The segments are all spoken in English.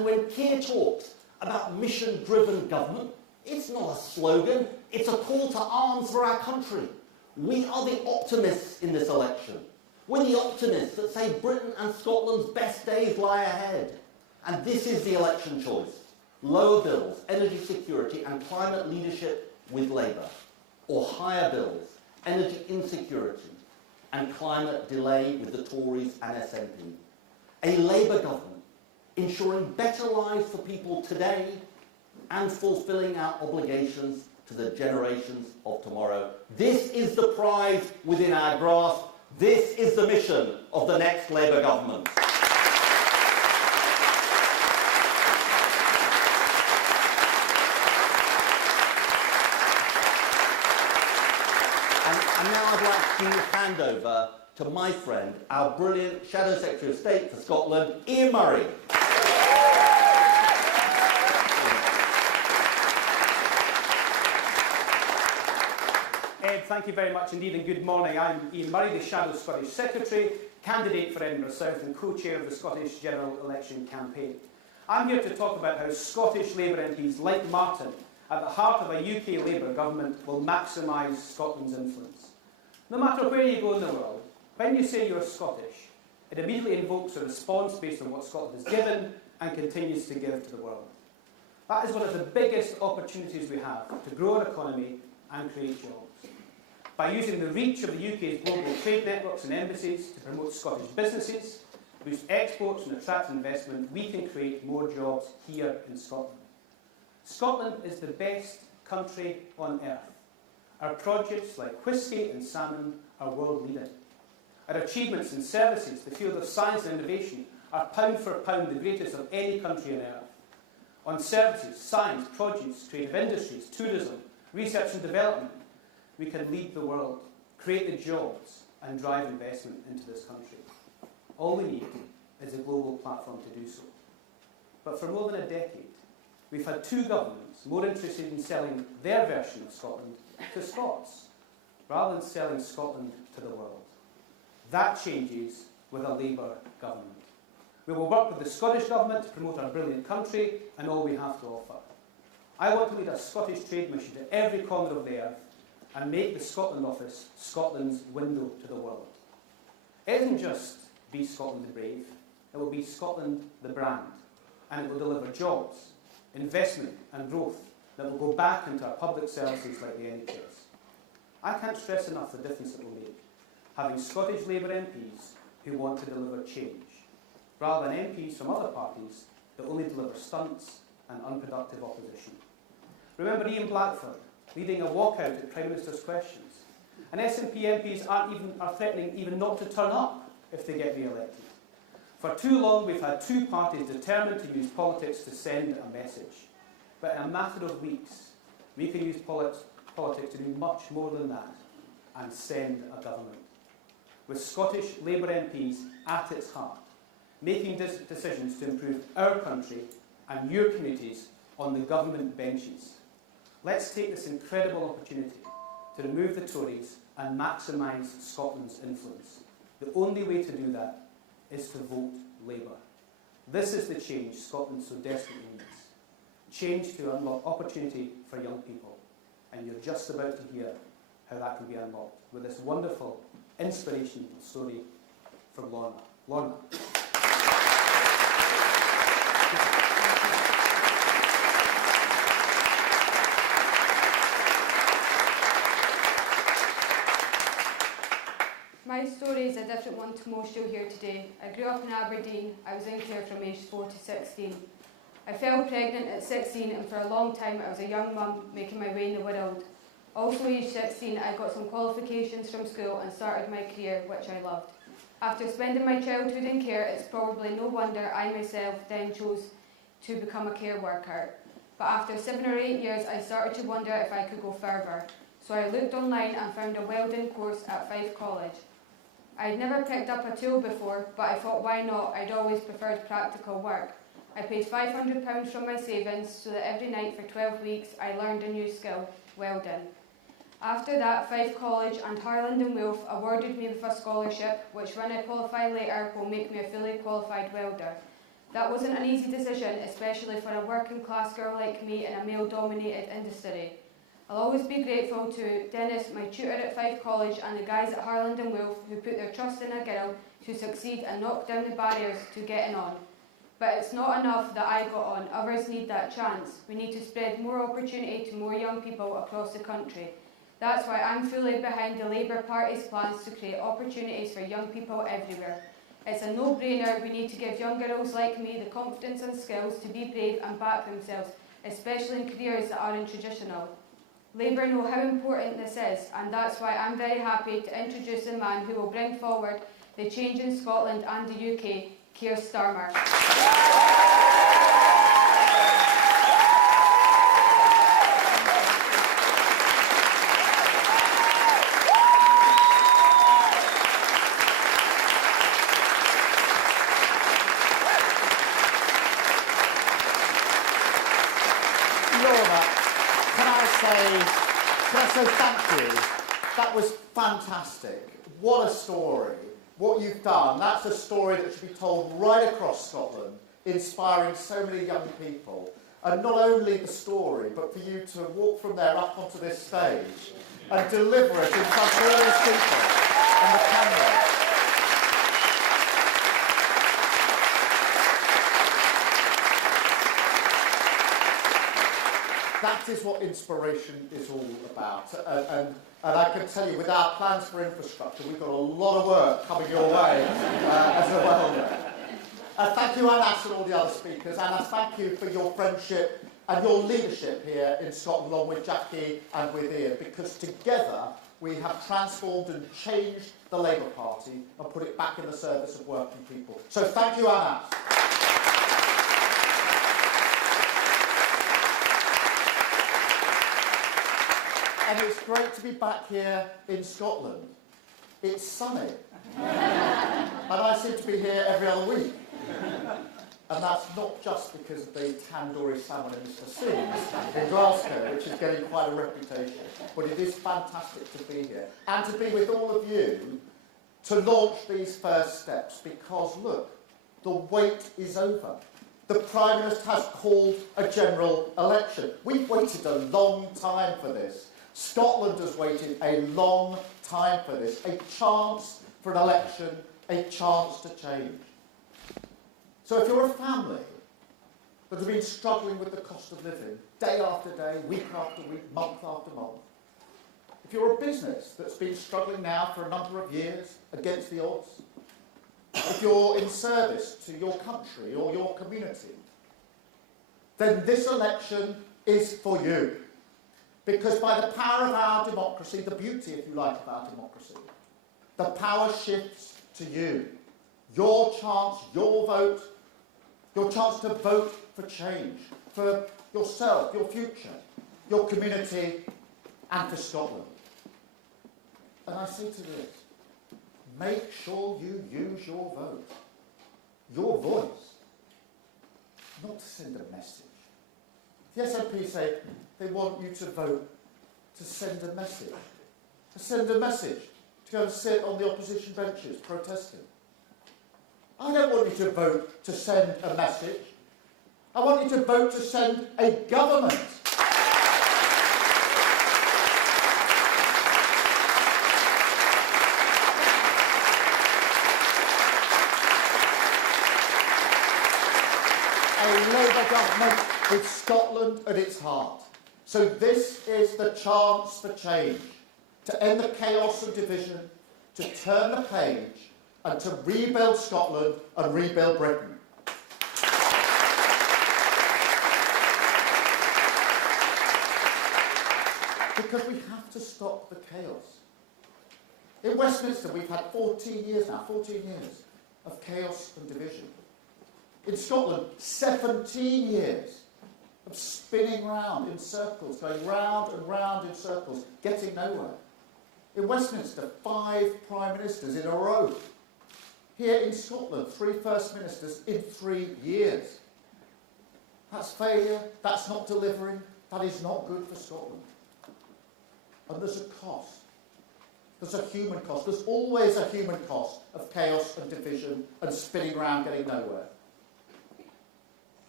And when Keir talks about mission-driven government, it's not a slogan, it's a call to arms for our country. We are the optimists in this election. We're the optimists that say Britain and Scotland's best days lie ahead. And this is the election choice. Lower bills, energy security and climate leadership with Labour. Or higher bills, energy insecurity and climate delay with the Tories and SNP. A Labour government ensuring better lives for people today and fulfilling our obligations to the generations of tomorrow. This is the prize within our grasp. This is the mission of the next Labour government. And now I'd like to hand over to my friend, our brilliant Shadow Secretary of State for Scotland, Ian Murray. Ed, thank you very much indeed and good morning. I'm Ian Murray, the Shadow Scottish Secretary, candidate for Edinburgh South and co-chair of the Scottish General Election Campaign. I'm here to talk about how Scottish Labour MPs like Martin, at the heart of a UK Labour government, will maximise Scotland's influence. No matter where you go in the world, when you say you're Scottish, it immediately invokes a response based on what Scotland has given and continues to give to the world. That is one of the biggest opportunities we have to grow our economy and create jobs. By using the reach of the UK's global trade networks and embassies to promote Scottish businesses, boost exports and attract investment, we can create more jobs here in Scotland. Scotland is the best country on earth. Our produce, like whisky and salmon, are world leading. Our achievements in services, the field of science and innovation, are pound for pound the greatest of any country on earth. On services, science, produce, creative industries, tourism, research and development, we can lead the world, create the jobs and drive investment into this country. All we need is a global platform to do so. But for more than a decade, we've had two governments more interested in selling their version of Scotland to Scots, rather than selling Scotland to the world. That changes with a Labour government. We will work with the Scottish Government to promote our brilliant country and all we have to offer. I want to lead a Scottish trade mission to every corner of the earth and make the Scotland Office Scotland's window to the world. It isn't just Be Scotland the Brave, it will be Scotland the brand, and it will deliver jobs, investment and growth that will go back into our public services like the NHS. I can't stress enough the difference it will make, having Scottish Labour MPs who want to deliver change, rather than MPs from other parties that only deliver stunts and unproductive opposition. Remember Ian Blackford leading a walkout at Prime Minister's questions, and SNP MPs are threatening even not to turn up if they get re-elected. For too long we've had two parties determined to use politics to send a message. But in a matter of weeks, we can use politics to do much more than that and send a government. With Scottish Labour MPs at its heart, making decisions to improve our country and your communities on the government benches. Let's take this incredible opportunity to remove the Tories and maximise Scotland's influence. The only way to do that is to vote Labour. This is the change Scotland so desperately needs. Change to unlock opportunity for young people. And you're just about to hear how that can be unlocked with this wonderful, inspirational story from Lorna. Lorna. My story is a different one to most you'll hear today. I grew up in Aberdeen. I was in care from age 4 to 16. I fell pregnant at 16 and for a long time I was a young mum making my way in the world. Also aged 16 I got some qualifications from school and started my career, which I loved. After spending my childhood in care, it's probably no wonder I myself then chose to become a care worker. But after 7 or 8 years I started to wonder if I could go further. So I looked online and found a welding course at Fife College. I'd never picked up a tool before, but I thought why not? I'd always preferred practical work. I paid £500 from my savings so that every night for 12 weeks I learned a new skill, welding. After that, Fife College and Harland and Wolff awarded me with a scholarship, which when I qualify later will make me a fully qualified welder. That wasn't an easy decision, especially for a working class girl like me in a male-dominated industry. I'll always be grateful to Dennis, my tutor at Fife College, and the guys at Harland and Wolff who put their trust in a girl to succeed and knock down the barriers to getting on. But it's not enough that I got on, others need that chance. We need to spread more opportunity to more young people across the country. That's why I'm fully behind the Labour Party's plans to create opportunities for young people everywhere. It's a no-brainer. We need to give young girls like me the confidence and skills to be brave and back themselves, especially in careers that aren't traditional. Labour know how important this is, and that's why I'm very happy to introduce the man who will bring forward the change in Scotland and the UK, Keir Starmer. Can I say thank you? That was fantastic. What a story. What you've done, that's a story that should be told right across Scotland, inspiring so many young people. And not only the story, but for you to walk from there up onto this stage and deliver it in front of all these people and the camera. That is what inspiration is all about. And I can tell you, with our plans for infrastructure, we've got a lot of work coming your way as well. Thank you, Anas, and all the other speakers. Anas, thank you for your friendship and your leadership here in Scotland, along with Jackie and with Ian, because together we have transformed and changed the Labour Party and put it back in the service of working people. So thank you, Anas. And it's great to be back here in Scotland. It's sunny. And I seem to be here every other week. And that's not just because of the tandoori salmon in Mr. Sing's in Glasgow, which is getting quite a reputation. But it is fantastic to be here. And to be with all of you to launch these first steps. Because, look, the wait is over. The Prime Minister has called a general election. We've waited a long time for this. Scotland has waited a long time for this. A chance for an election, a chance to change. So if you're a family that have been struggling with the cost of living, day after day, week after week, month after month, if you're a business that's been struggling now for a number of years against the odds, if you're in service to your country or your community, then this election is for you. Because by the power of our democracy, the beauty, if you like, of our democracy, the power shifts to you. Your chance, your vote, your chance to vote for change, for yourself, your future, your community, and for Scotland. And I say to this, make sure you use your vote, your voice, not to send a message. The SNP say they want you to vote to send a message. To send a message, to go and sit on the opposition benches protesting. I don't want you to vote to send a message. I want you to vote to send a government. A Labour government with Scotland at its heart. So this is the chance for change, to end the chaos and division, to turn the page, and to rebuild Scotland and rebuild Britain. Because we have to stop the chaos. In Westminster, we've had 14 years now, 14 years of chaos and division. In Scotland, 17 years of spinning round in circles, going round and round in circles, getting nowhere. In Westminster, 5 Prime Ministers in a row. Here in Scotland, 3 First Ministers in 3 years. That's failure, that's not delivering, that is not good for Scotland. And there's a cost. There's a human cost. There's always a human cost of chaos and division and spinning around getting nowhere.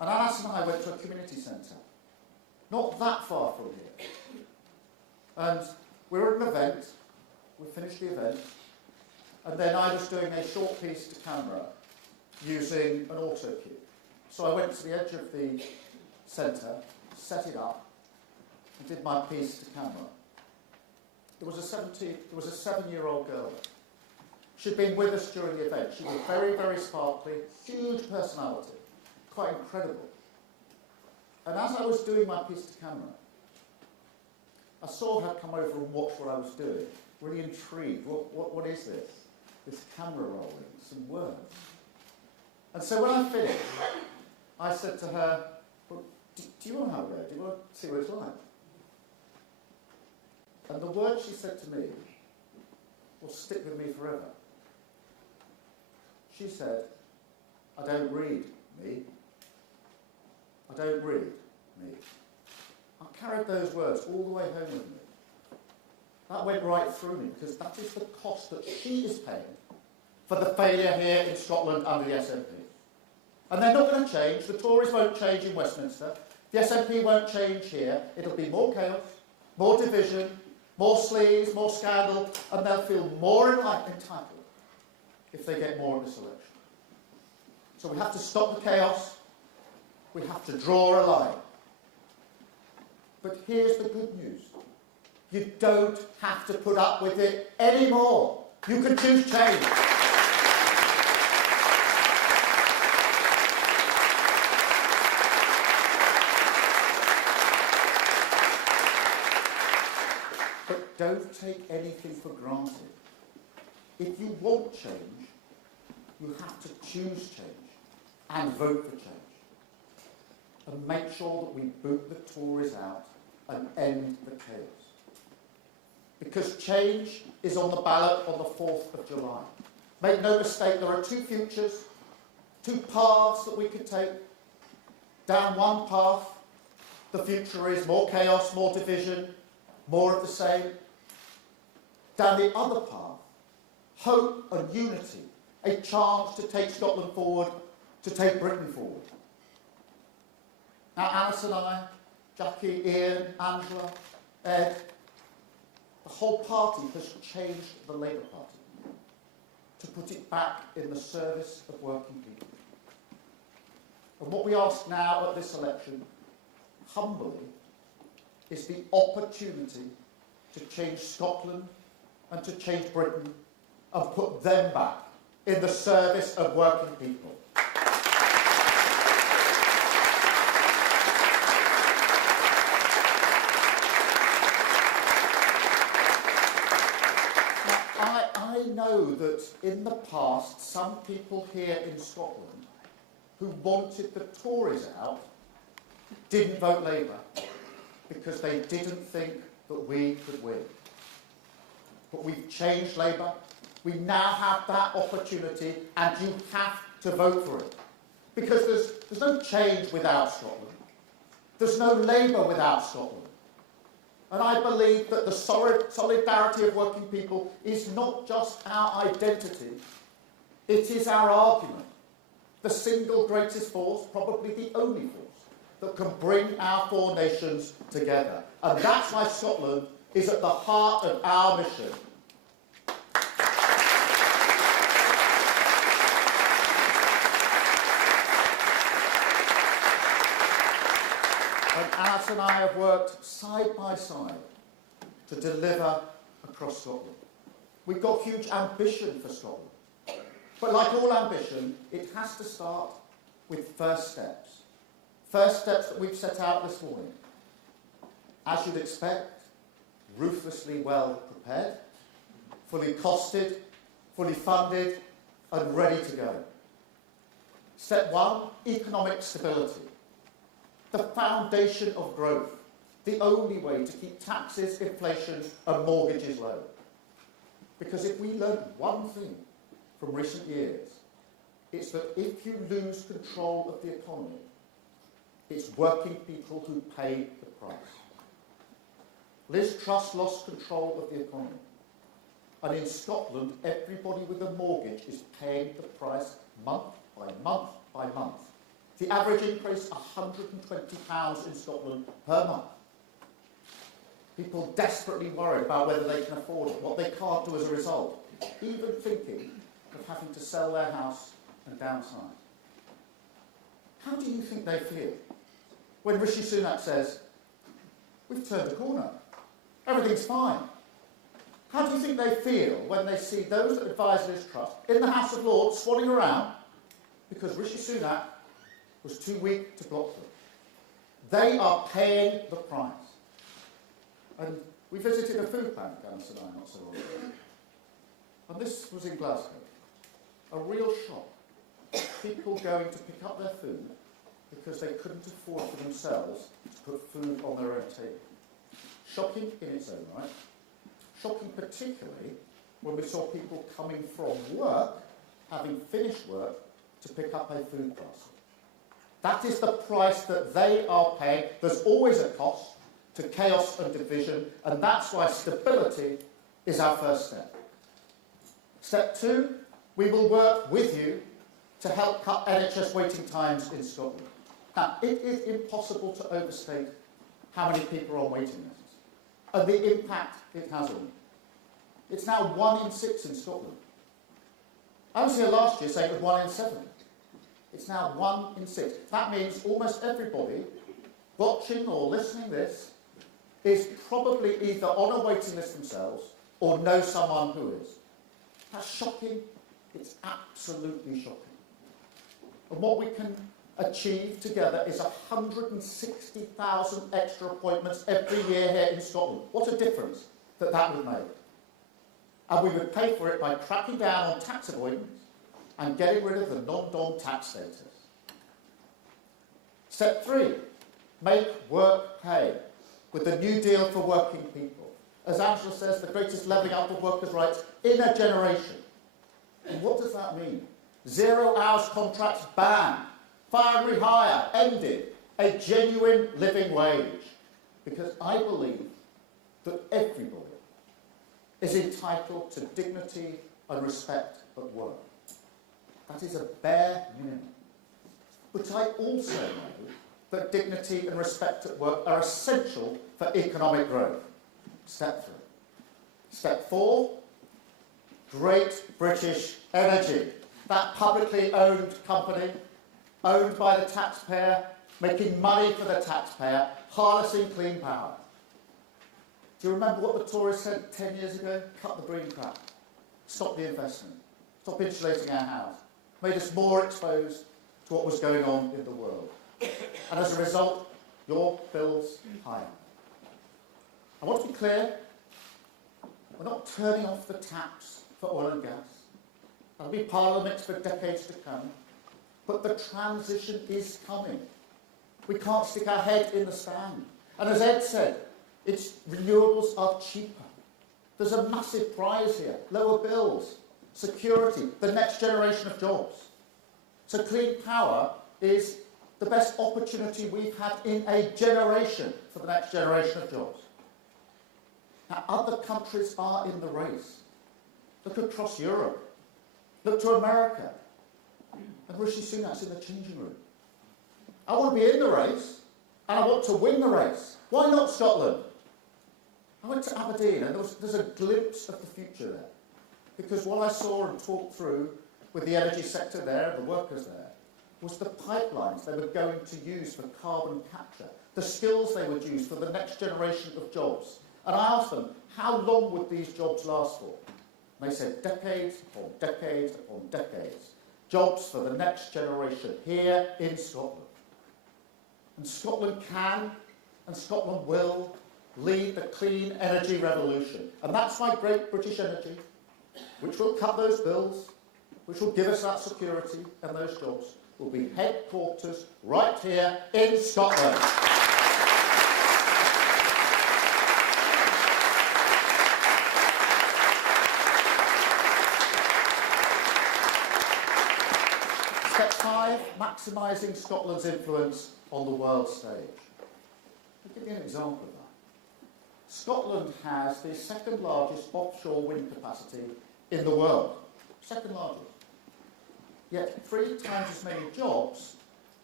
And Anas and I went to a community centre, not that far from here. And we were at an event, we finished the event, and then I was doing a short piece to camera using an auto cue. So I went to the edge of the centre, set it up, and did my piece to camera. There was a 7-year-old girl. She'd been with us during the event. She was very, very sparkly, huge personality, quite incredible. And as I was doing my piece to camera, I saw her come over and watch what I was doing, really intrigued. What is this? This camera rolling, some words. And so when I finished, I said to her, well, do you want to have a go? Do you want to see what it's like? And the words she said to me will stick with me forever. She said, I don't read, me. I don't read, me. I carried those words all the way home with me. That went right through me because that is the cost that she is paying for the failure here in Scotland under the SNP. And they're not going to change. The Tories won't change in Westminster. The SNP won't change here. It'll be more chaos, more division, more sleaze, more scandal, and they'll feel more entitled if they get more in this election. So we have to stop the chaos. We have to draw a line. But here's the good news. You don't have to put up with it anymore. You can choose change. But don't take anything for granted. If you want change, you have to choose change and vote for change. And make sure that we boot the Tories out and end the chaos. Because change is on the ballot on the 4th of July. Make no mistake, there are two futures, two paths that we could take. Down one path, the future is more chaos, more division, more of the same. Down the other path, hope and unity, a chance to take Scotland forward, to take Britain forward. Now, Anas and I, Jackie, Ian, Angela, Ed, the whole party has changed the Labour Party to put it back in the service of working people. And what we ask now at this election, humbly, is the opportunity to change Scotland and to change Britain and put them back in the service of working people. I know that in the past, some people here in Scotland who wanted the Tories out didn't vote Labour because they didn't think that we could win. But we've changed Labour. We now have that opportunity and you have to vote for it. Because there's no change without Scotland. There's no Labour without Scotland. And I believe that the solidarity of working people is not just our identity, it is our argument. The single greatest force, probably the only force, that can bring our four nations together. And that's why Scotland is at the heart of our mission. And Anas and I have worked side by side to deliver across Scotland. We've got huge ambition for Scotland. But like all ambition, it has to start with first steps. First steps that we've set out this morning. As you'd expect, ruthlessly well prepared, fully costed, fully funded, and ready to go. Step one, economic stability. The foundation of growth, the only way to keep taxes, inflation and mortgages low. Because if we learn one thing from recent years, it's that if you lose control of the economy, it's working people who pay the price. Liz Truss lost control of the economy. And in Scotland, everybody with a mortgage is paying the price month by month by month. The average increase, £120 in Scotland per month. People desperately worried about whether they can afford it, what they can't do as a result, even thinking of having to sell their house and downsize. How do you think they feel when Rishi Sunak says, we've turned a corner, everything's fine? How do you think they feel when they see those that advise Liz Truss in the House of Lords swanning around because Rishi Sunak was too weak to block them? They are paying the price. And we visited a food bank, Anas and I, not so long ago. And this was in Glasgow. A real shock. People going to pick up their food because they couldn't afford for themselves to put food on their own table. Shocking in its own right. Shocking particularly when we saw people coming from work, having finished work, to pick up a food parcel. That is the price that they are paying. There's always a cost to chaos and division, and that's why stability is our first step. Step 2, we will work with you to help cut NHS waiting times in Scotland. Now, it is impossible to overstate how many people are on waiting lists and the impact it has on them. It's now 1 in 6 in Scotland. I was here last year saying it was 1 in 7. It's now 1 in 6. That means almost everybody watching or listening this is probably either on a waiting list themselves or know someone who is. That's shocking. It's absolutely shocking. And what we can achieve together is 160,000 extra appointments every year here in Scotland. What a difference that would make. And we would pay for it by cracking down on tax avoidance and getting rid of the non-dom tax status. Step 3, make work pay with the New Deal for working people. As Angela says, the greatest levelling up of workers' rights in a generation. And what does that mean? 0 hours contracts banned, fire and rehire ended, a genuine living wage. Because I believe that everybody is entitled to dignity and respect at work. That is a bare minimum. But I also know that dignity and respect at work are essential for economic growth. Step 3. Step 4, Great British Energy. That publicly owned company, owned by the taxpayer, making money for the taxpayer, harnessing clean power. Do you remember what the Tories said 10 years ago? Cut the green crap. Stop the investment. Stop insulating our house. Made us more exposed to what was going on in the world. And as a result, your bills higher. I want to be clear, we're not turning off the taps for oil and gas. That'll be part of the mix for decades to come. But the transition is coming. We can't stick our head in the sand. And as Ed said, renewables are cheaper. There's a massive prize here. Lower bills, security, the next generation of jobs. So clean power is the best opportunity we've had in a generation for the next generation of jobs. Now, other countries are in the race. Look across Europe. Look to America. And Rishi Sunak's in the changing room. I want to be in the race, and I want to win the race. Why not Scotland? I went to Aberdeen, and there's a glimpse of the future there. Because what I saw and talked through with the energy sector there, the workers there, was the pipelines they were going to use for carbon capture, the skills they would use for the next generation of jobs. And I asked them, how long would these jobs last for? And they said, decades upon decades upon decades. Jobs for the next generation here in Scotland. And Scotland can, and Scotland will, lead the clean energy revolution. And that's why Great British Energy, which will cut those bills, which will give us that security and those jobs, will be headquarters right here in Scotland. Step 5, maximising Scotland's influence on the world stage. I'll give you an example of that. Scotland has the second largest offshore wind capacity in the world. Second largest. Yet 3 times as many jobs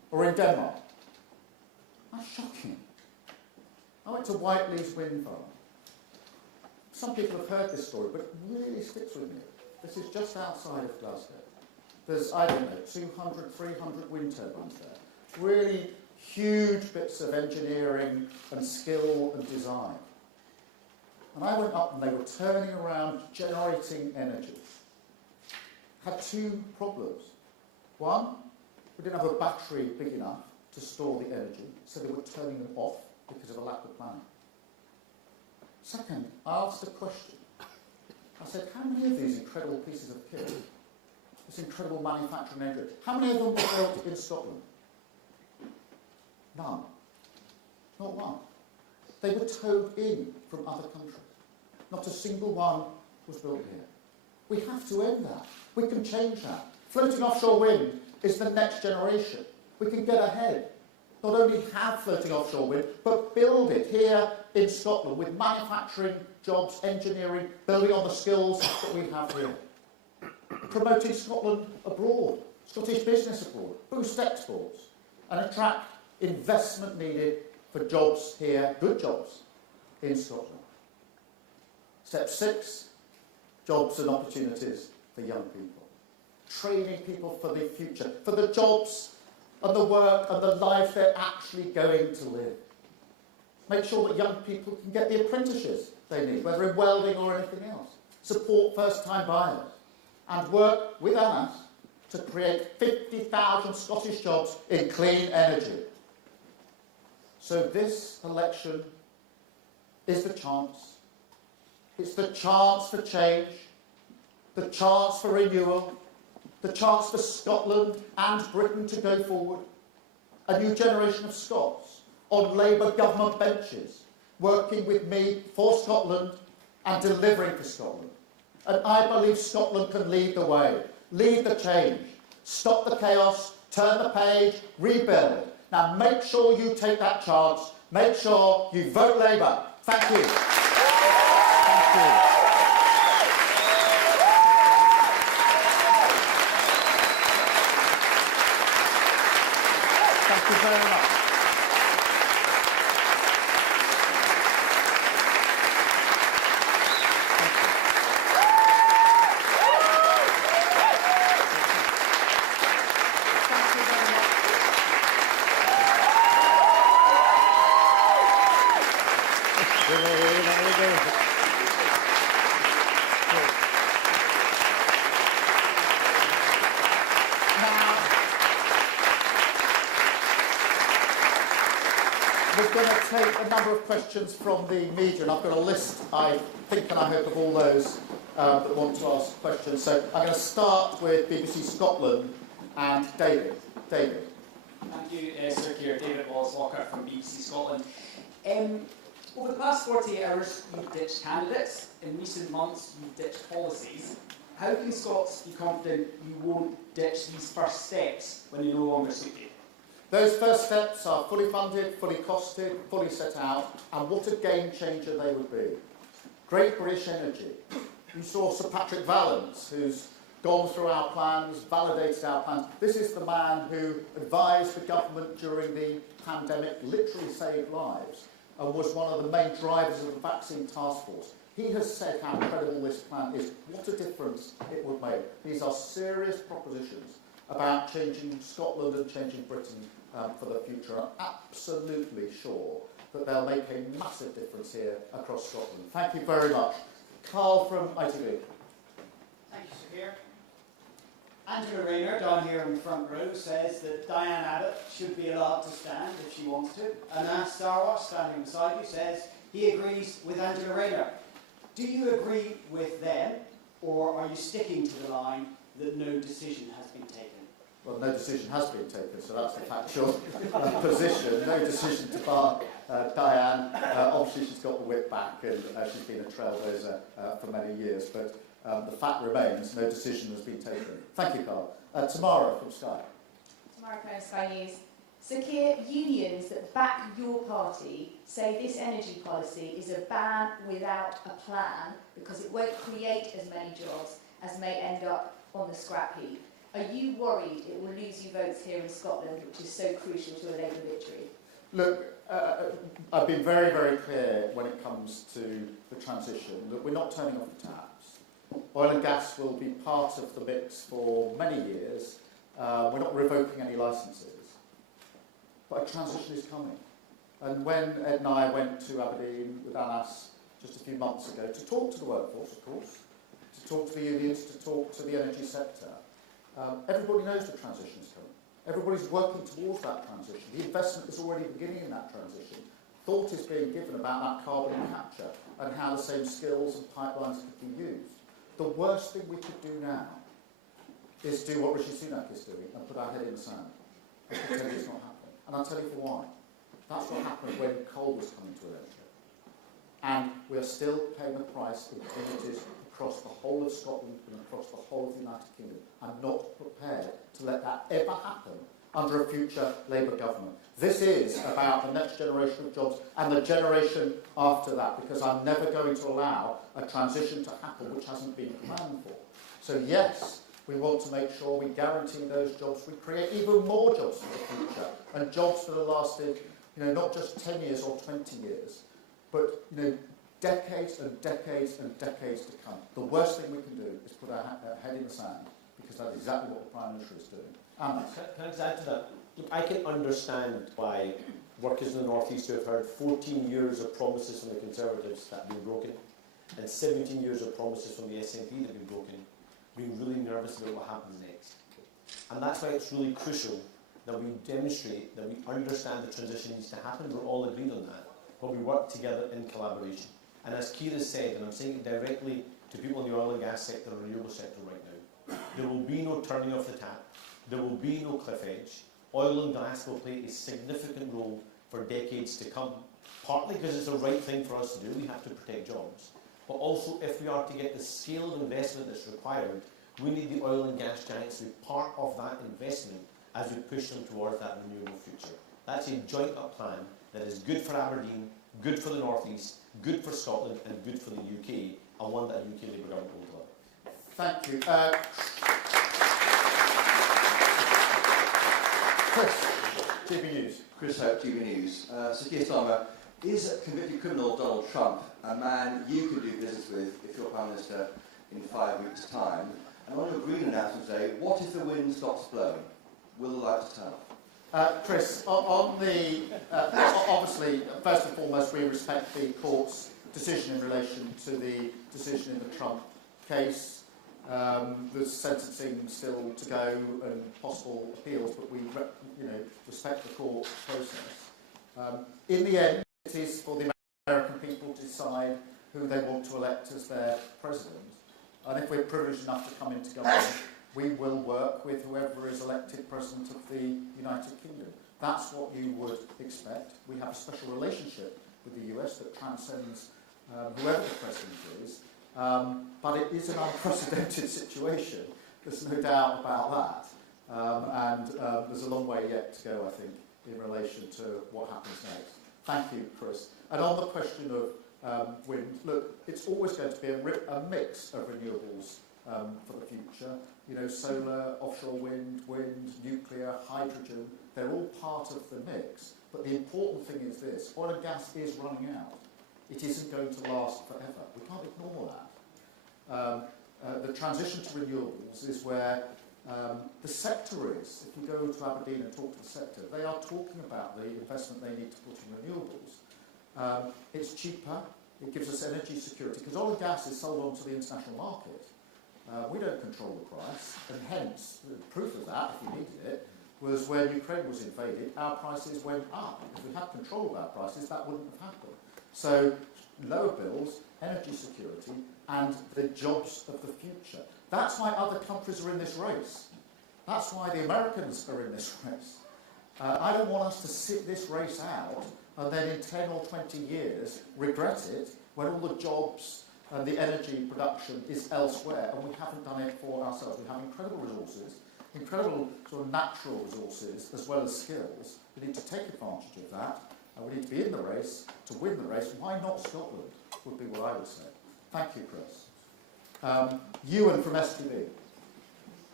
or in Denmark. That's shocking. I went to Whiteley's wind farm. Some people have heard this story, but it really sticks with me. This is just outside of Glasgow. There's, I don't know, 200, 300 wind turbines there. Really huge bits of engineering and skill and design. And I went up and they were turning around, generating energy. Had two problems. One, we didn't have a battery big enough to store the energy, so they were turning them off because of a lack of planning. Second, I asked a question. I said, how many of these incredible pieces of kit, this incredible manufacturing energy, how many of them were built in Scotland? None. Not one. They were towed in from other countries. Not a single one was built here. We have to end that. We can change that. Floating offshore wind is the next generation. We can get ahead. Not only have floating offshore wind, but build it here in Scotland with manufacturing, jobs, engineering, building on the skills that we have here. Promoting Scotland abroad, Scottish business abroad, boost exports, and attract investment needed for jobs here, good jobs, in Scotland. Step 6, jobs and opportunities for young people. Training people for the future, for the jobs and the work and the life they're actually going to live. Make sure that young people can get the apprenticeships they need, whether in welding or anything else. Support first-time buyers. And work with Anas to create 50,000 Scottish jobs in clean energy. So this election is the chance. It's the chance for change, the chance for renewal, the chance for Scotland and Britain to go forward. A new generation of Scots on Labour government benches, working with me for Scotland and delivering for Scotland. And I believe Scotland can lead the way, lead the change, stop the chaos, turn the page, rebuild. Now make sure you take that chance, make sure you vote Labour. Thank you. Thank you. Thank you very much. We're going to take a number of questions from the media, and I've got a list, I think and I hope, of all those that want to ask questions. So I'm going to start with BBC Scotland and David. David. Thank you, Sir Keir. David Wallace-Walker from BBC Scotland. Over the past 48 hours, you've ditched candidates. In recent months, you've ditched policies. How can Scots be confident you won't ditch these first steps when they no longer suit you? Those first steps are fully funded, fully costed, fully set out, and what a game changer they would be. Great British Energy. You saw Sir Patrick Vallance, who's gone through our plans, validated our plans. This is the man who advised the government during the pandemic, literally saved lives, and was one of the main drivers of the vaccine task force. He has said how incredible this plan is, what a difference it would make. These are serious propositions about changing Scotland and changing Britain for the future. I'm absolutely sure that they'll make a massive difference here across Scotland. Thank you very much. Carl from ITV. Thank you, Sir Keir. Angela Rayner, down here in the front row, says that Diane Abbott should be allowed to stand if she wants to. Anas Sarwar, standing beside you, says he agrees with Angela Rayner. Do you agree with them, or are you sticking to the line that no decision has been taken? Well, no decision has been taken, so that's the factual position. No decision to bar Diane. Obviously, she's got the whip back, and she's been a trailblazer for many years. But the fact remains, no decision has been taken. Thank you, Carl. Tamara from Sky. Tamara Crowe, Sky News. Sir Keir, unions that back your party say this energy policy is a ban without a plan because it won't create as many jobs as may end up on the scrap heap. Are you worried it will lose you votes here in Scotland, which is so crucial to a Labour victory? Look, I've been very, very clear when it comes to the transition that we're not turning off the taps. Oil and gas will be part of the mix for many years. We're not revoking any licences. But a transition is coming. And when Ed and I went to Aberdeen with Anas just a few months ago to talk to the workforce, of course, to talk to the unions, to talk to the energy sector, everybody knows the transition is coming. Everybody's working towards that transition. The investment is already beginning in that transition. Thought is being given about that carbon capture and how the same skills and pipelines could be used. The worst thing we could do now is do what Rishi Sunak is doing and put our head in the sand and pretend it's not happening. And I'll tell you for why. That's what happened when coal was coming to an end. And we're still paying a price in communities across the whole of Scotland and across the whole of the United Kingdom. I'm not prepared to let that ever happen under a future Labour government. This is about the next generation of jobs and the generation after that, because I'm never going to allow a transition to happen which hasn't been planned for. So yes, we want to make sure we guarantee those jobs. We create even more jobs for the future, and jobs that have lasted, not just 10 years or 20 years, but decades and decades and decades to come. The worst thing we can do is put our head in the sand, because that's exactly what the Prime Minister is doing. Anas. Can I just add to that? Look, I can understand why workers in the North East who have heard 14 years of promises from the Conservatives that have been broken, and 17 years of promises from the SNP that have been broken, being really nervous about what happens next. And that's why it's really crucial that we demonstrate that we understand the transition needs to happen. We're all agreed on that, but we work together in collaboration. And as Keir has said, and I'm saying it directly to people in the oil and gas sector and renewable sector right now, there will be no turning off the tap. There will be no cliff edge. Oil and gas will play a significant role for decades to come, partly because it's the right thing for us to do. We have to protect jobs. But also, if we are to get the scale of investment that's required, we need the oil and gas giants to be part of that investment as we push them towards that renewable future. That's a joint-up plan that is good for Aberdeen, good for the North East, good for Scotland, and good for the UK, and one that a UK Labour government will deliver. Thank you. Chris, GB News. Chris Hope, GB News. Sir Keir Starmer, is convicted criminal Donald Trump a man you could do business with if you're Prime Minister in 5 weeks' time? And on your Green announcement today, what if the wind stops blowing? Will the lights turn off? Chris, obviously, first and foremost, we respect the court's decision in relation to the decision in the Trump case. There's sentencing still to go and possible appeals, but we respect the court's process. In the end, it is for the American people to decide who they want to elect as their president. And if we're privileged enough to come into government, we will work with whoever is elected President of the United Kingdom. That's what you would expect. We have a special relationship with the US that transcends whoever the President is, but it is an unprecedented situation. There's no doubt about that. And there's a long way yet to go, I think, in relation to what happens next. Thank you, Chris. And on the question of wind, look, it's always going to be a mix of renewables for the future. Solar, offshore wind, nuclear, hydrogen, they're all part of the mix. But the important thing is this: oil and gas is running out. It isn't going to last forever. We can't ignore that. The transition to renewables is where the sector is. If you go to Aberdeen and talk to the sector, they are talking about the investment they need to put in renewables. It's cheaper. It gives us energy security, because oil and gas is sold onto the international market. We don't control the price, and hence, the proof of that, if you needed it, was when Ukraine was invaded, our prices went up. If we had control of our prices, that wouldn't have happened. So, lower bills, energy security, and the jobs of the future. That's why other countries are in this race. That's why the Americans are in this race. I don't want us to sit this race out and then in 10 or 20 years regret it when all the jobs and the energy production is elsewhere, and we haven't done it for ourselves. We have incredible resources, incredible sort of natural resources, as well as skills. We need to take advantage of that, and we need to be in the race to win the race. Why not Scotland, would be what I would say. Thank you, Chris. Ewan from STV.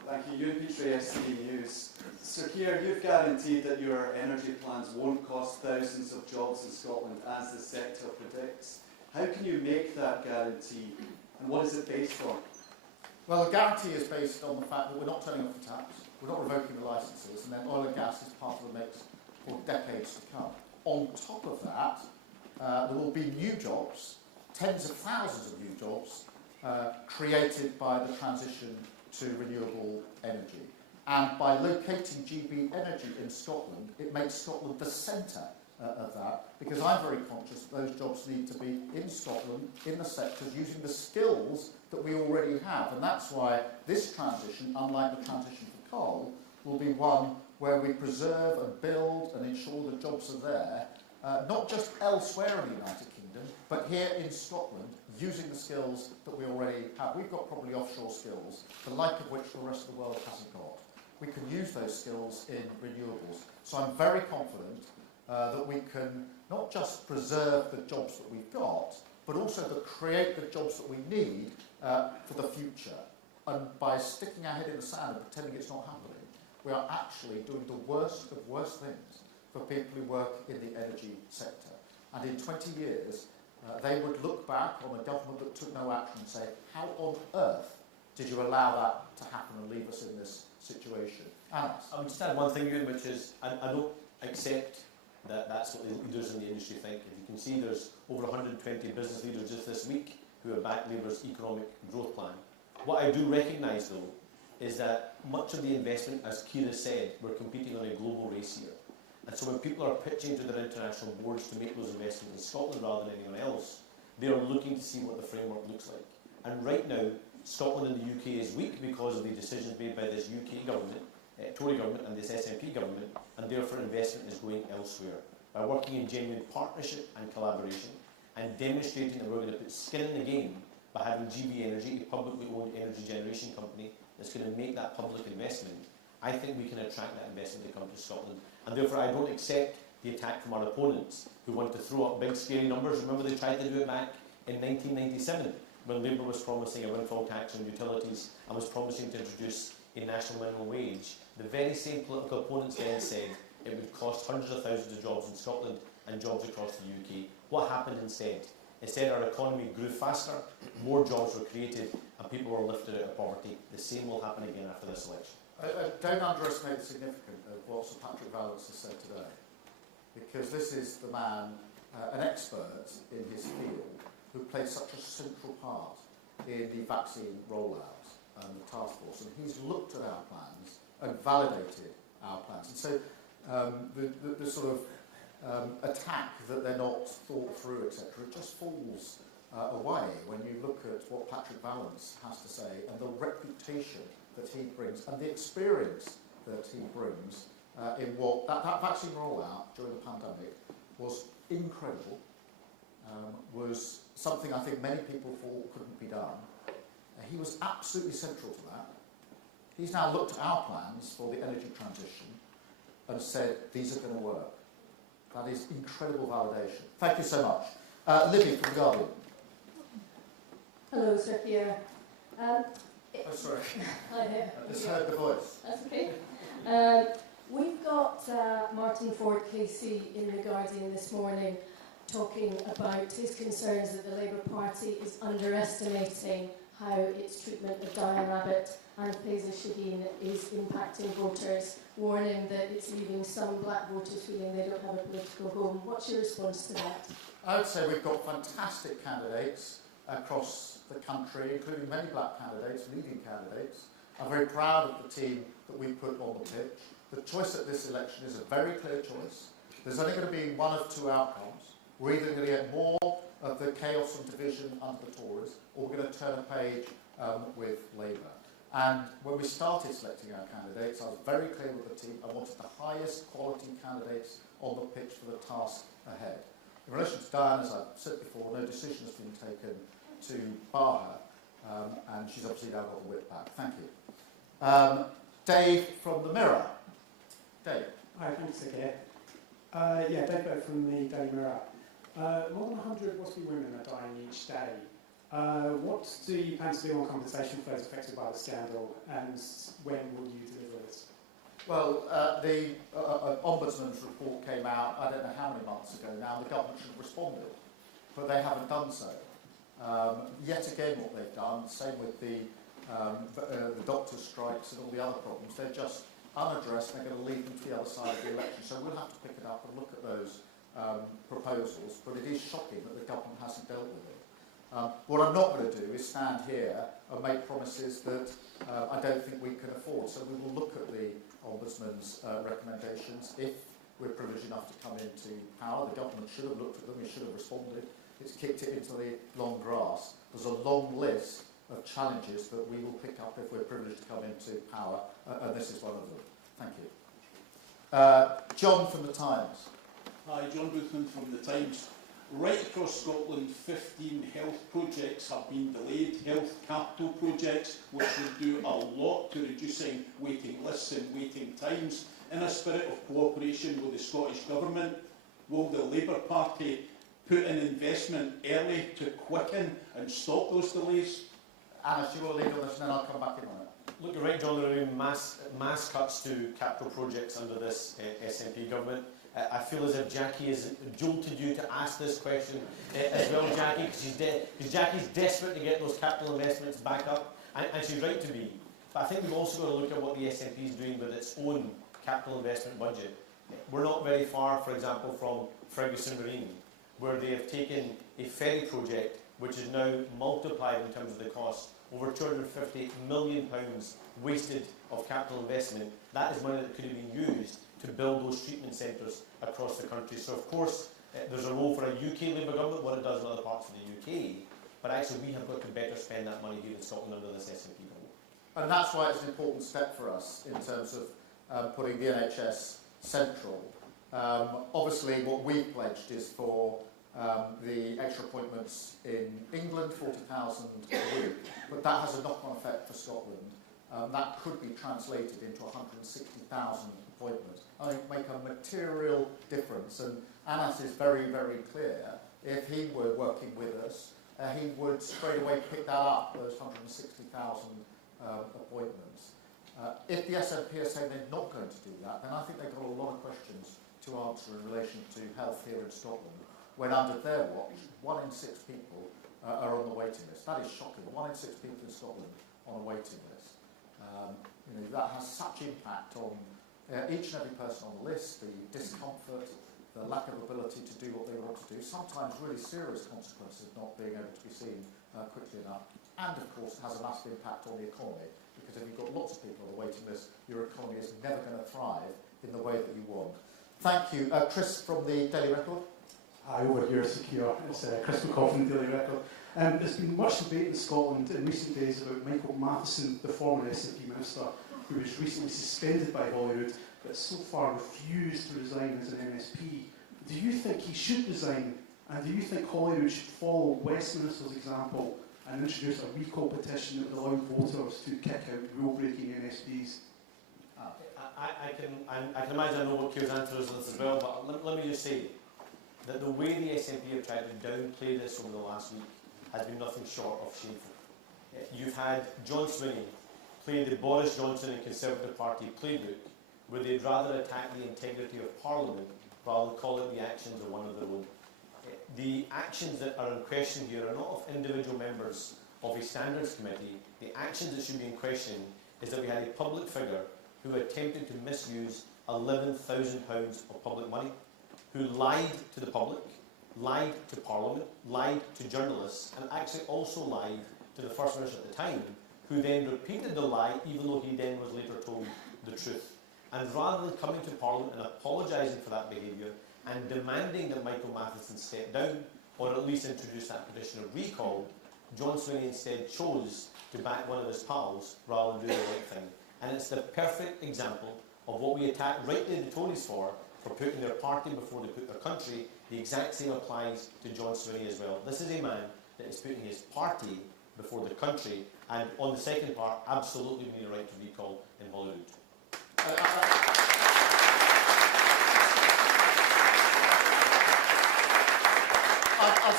Thank you. Ewan Petrie, STV News. Sir Keir, you've guaranteed that your energy plans won't cost thousands of jobs in Scotland, as the sector predicts. How can you make that guarantee, and what is it based on? Well, the guarantee is based on the fact that we're not turning off the taps, we're not revoking the licences, and then oil and gas is part of the mix for decades to come. On top of that, there will be new jobs, tens of thousands of new jobs, created by the transition to renewable energy. And by locating GB Energy in Scotland, it makes Scotland the centre of that, because I'm very conscious that those jobs need to be in Scotland, in the sectors, using the skills that we already have. And that's why this transition, unlike the transition for coal, will be one where we preserve and build and ensure the jobs are there, not just elsewhere in the United Kingdom, but here in Scotland, using the skills that we already have. We've got probably offshore skills, the like of which the rest of the world hasn't got. We can use those skills in renewables. So I'm very confident that we can not just preserve the jobs that we've got, but also to create the jobs that we need for the future. And by sticking our head in the sand and pretending it's not happening, we are actually doing the worst of worst things for people who work in the energy sector. And in 20 years, they would look back on a government that took no action and say, how on earth did you allow that to happen and leave us in this situation? Anas? I would just add one thing, Ewan, which is I don't accept that that's what the leaders in the industry think. If you can see, there's over 120 business leaders just this week who have backed Labour's economic growth plan. What I do recognise, though, is that much of the investment, as Keir has said, we're competing on a global race here. And so when people are pitching to their international boards to make those investments in Scotland rather than anyone else, they are looking to see what the framework looks like. And right now, Scotland and the UK is weak because of the decisions made by this UK government, Tory government and this SNP government, and therefore investment is going elsewhere. By working in genuine partnership and collaboration and demonstrating that we're going to put skin in the game by having GB Energy, a publicly owned energy generation company that's going to make that public investment, I think we can attract that investment to come to Scotland. And therefore I don't accept the attack from our opponents who want to throw up big scary numbers. Remember they tried to do it back in 1997 when Labour was promising a windfall tax on utilities and was promising to introduce a national minimum wage. The very same political opponents then said it would cost hundreds of thousands of jobs in Scotland and jobs across the UK. What happened instead? Instead, our economy grew faster, more jobs were created, and people were lifted out of poverty. The same will happen again after this election. Don't underestimate the significance of what Sir Patrick Vallance has said today, because this is the man, an expert in his field, who plays such a central part in the vaccine rollout and the task force, and he's looked at our plans and validated our plans. And so the sort of attack that they're not thought through, etc., it just falls away when you look at what Patrick Vallance has to say and the reputation that he brings and the experience that he brings in what that vaccine rollout during the pandemic was incredible, was something I think many people thought couldn't be done. He was absolutely central to that. He's now looked at our plans for the energy transition and said, these are going to work. That is incredible validation. Thank you so much. Libby from The Guardian. Hello, Sir Keir. Oh, sorry. Hi there. I just heard the voice. That's okay. We've got Martin Ford KC in The Guardian this morning talking about his concerns that the Labour Party is underestimating how its treatment of Diane Abbott and Faiza Shaheen is impacting voters, warning that it's leaving some black voters feeling they don't have a political home. What's your response to that? I would say we've got fantastic candidates across the country, including many black candidates, leading candidates. I'm very proud of the team that we put on the pitch. The choice at this election is a very clear choice. There's only going to be one of two outcomes. We're either going to get more of the chaos and division under the Tories, or we're going to turn a page with Labour. And when we started selecting our candidates, I was very clear with the team. I wanted the highest quality candidates on the pitch for the task ahead. In relation to Diane, as I've said before, no decision has been taken to bar her, and she's obviously now got the whip back. Thank you. Dave from The Mirror. Dave. Hi, thanks, Keir. Dave Burt from the Daily Mirror. More than 100 would-be women are dying each day. What do you plan to do on compensation for those affected by the scandal, and when will you deliver this? Well, the Ombudsman's report came out, I don't know how many months ago now. The government should have responded, but they haven't done so. Yet again, what they've done, same with the doctors' strikes and all the other problems, they're just unaddressed and they're going to leave them to the other side of the election. So we'll have to pick it up and look at those proposals, but it is shocking that the government hasn't dealt with it. What I'm not going to do is stand here and make promises that I don't think we can afford. So we will look at the Ombudsman's recommendations. If we're privileged enough to come into power, the government should have looked at them, we should have responded. It's kicked it into the long grass. There's a long list of challenges that we will pick up if we're privileged to come into power, and this is one of them. Thank you. John from the Times. Hi, John Boothman from the Times. Right across Scotland, 15 health projects have been delayed, health capital projects, which would do a lot to reducing waiting lists and waiting times. In a spirit of cooperation with the Scottish Government, will the Labour Party put in investment early to quicken and stop those delays? Anas, you will lead on this and then I'll come back in on it. Look, you're right, John, there have been mass cuts to capital projects under this SNP government. I feel as if Jackie has jolted you to ask this question as well, Jackie, because Jackie's desperate to get those capital investments back up, and she's right to be. But I think we've also got to look at what the SNP is doing with its own capital investment budget. We're not very far, for example, from Ferguson Marine, where they have taken a ferry project which is now multiplied in terms of the cost, over £250 million wasted of capital investment. That is money that could have been used to build those treatment centres across the country. So of course there's a role for a UK Labour government, what it does in other parts of the UK, but actually we have got to better spend that money here in Scotland under this SNP government. And that's why it's an important step for us in terms of putting the NHS central. Obviously what we've pledged is for the extra appointments in England, 40,000 a week, but that has a knock-on effect for Scotland. That could be translated into 160,000 appointments. I think make a material difference, and Anas is very, very clear. If he were working with us, he would straight away pick that up, those 160,000 appointments. If the SNP are saying they're not going to do that, then I think they've got a lot of questions to answer in relation to health here in Scotland, when under their watch, 1 in 6 people are on the waiting list. That is shocking. 1 in 6 people in Scotland on a waiting list. That has such impact on each and every person on the list, the discomfort, the lack of ability to do what they want to do, sometimes really serious consequences of not being able to be seen quickly enough. And of course it has a massive impact on the economy, because if you've got lots of people on the waiting list, your economy is never going to thrive in the way that you want. Thank you. Chris from the Daily Record. Hi, over here, Secure. It's Chris McCall from the Daily Record. There's been much debate in Scotland in recent days about Michael Matheson, the former SNP minister, who was recently suspended by Holyrood, but so far refused to resign as an MSP. Do you think he should resign, and do you think Holyrood should follow Westminster's example and introduce a recall petition that would allow voters to kick out rule-breaking MSPs? I can imagine I know what Keir's answer is on this as well, but let me just say that the way the SNP have tried to downplay this over the last week has been nothing short of shameful. You've had John Swinney play the Boris Johnson and Conservative Party playbook, where they'd rather attack the integrity of Parliament rather than call it the actions of one of their own. The actions that are in question here are not of individual members of a standards committee. The actions that should be in question is that we had a public figure who attempted to misuse £11,000 of public money, who lied to the public, lied to Parliament, lied to journalists, and actually also lied to the First Minister at the time, who then repeated the lie even though he then was later told the truth. And rather than coming to Parliament and apologising for that behaviour and demanding that Michael Matheson step down, or at least introduce that petition of recall, John Swinney instead chose to back one of his pals rather than do the right thing. And it's the perfect example of what we attack rightly the Tories for putting their party before they put their country. The exact same applies to John Swinney as well. This is a man that is putting his party before the country, and on the second part, absolutely we need a right to recall in Holyrood. I'll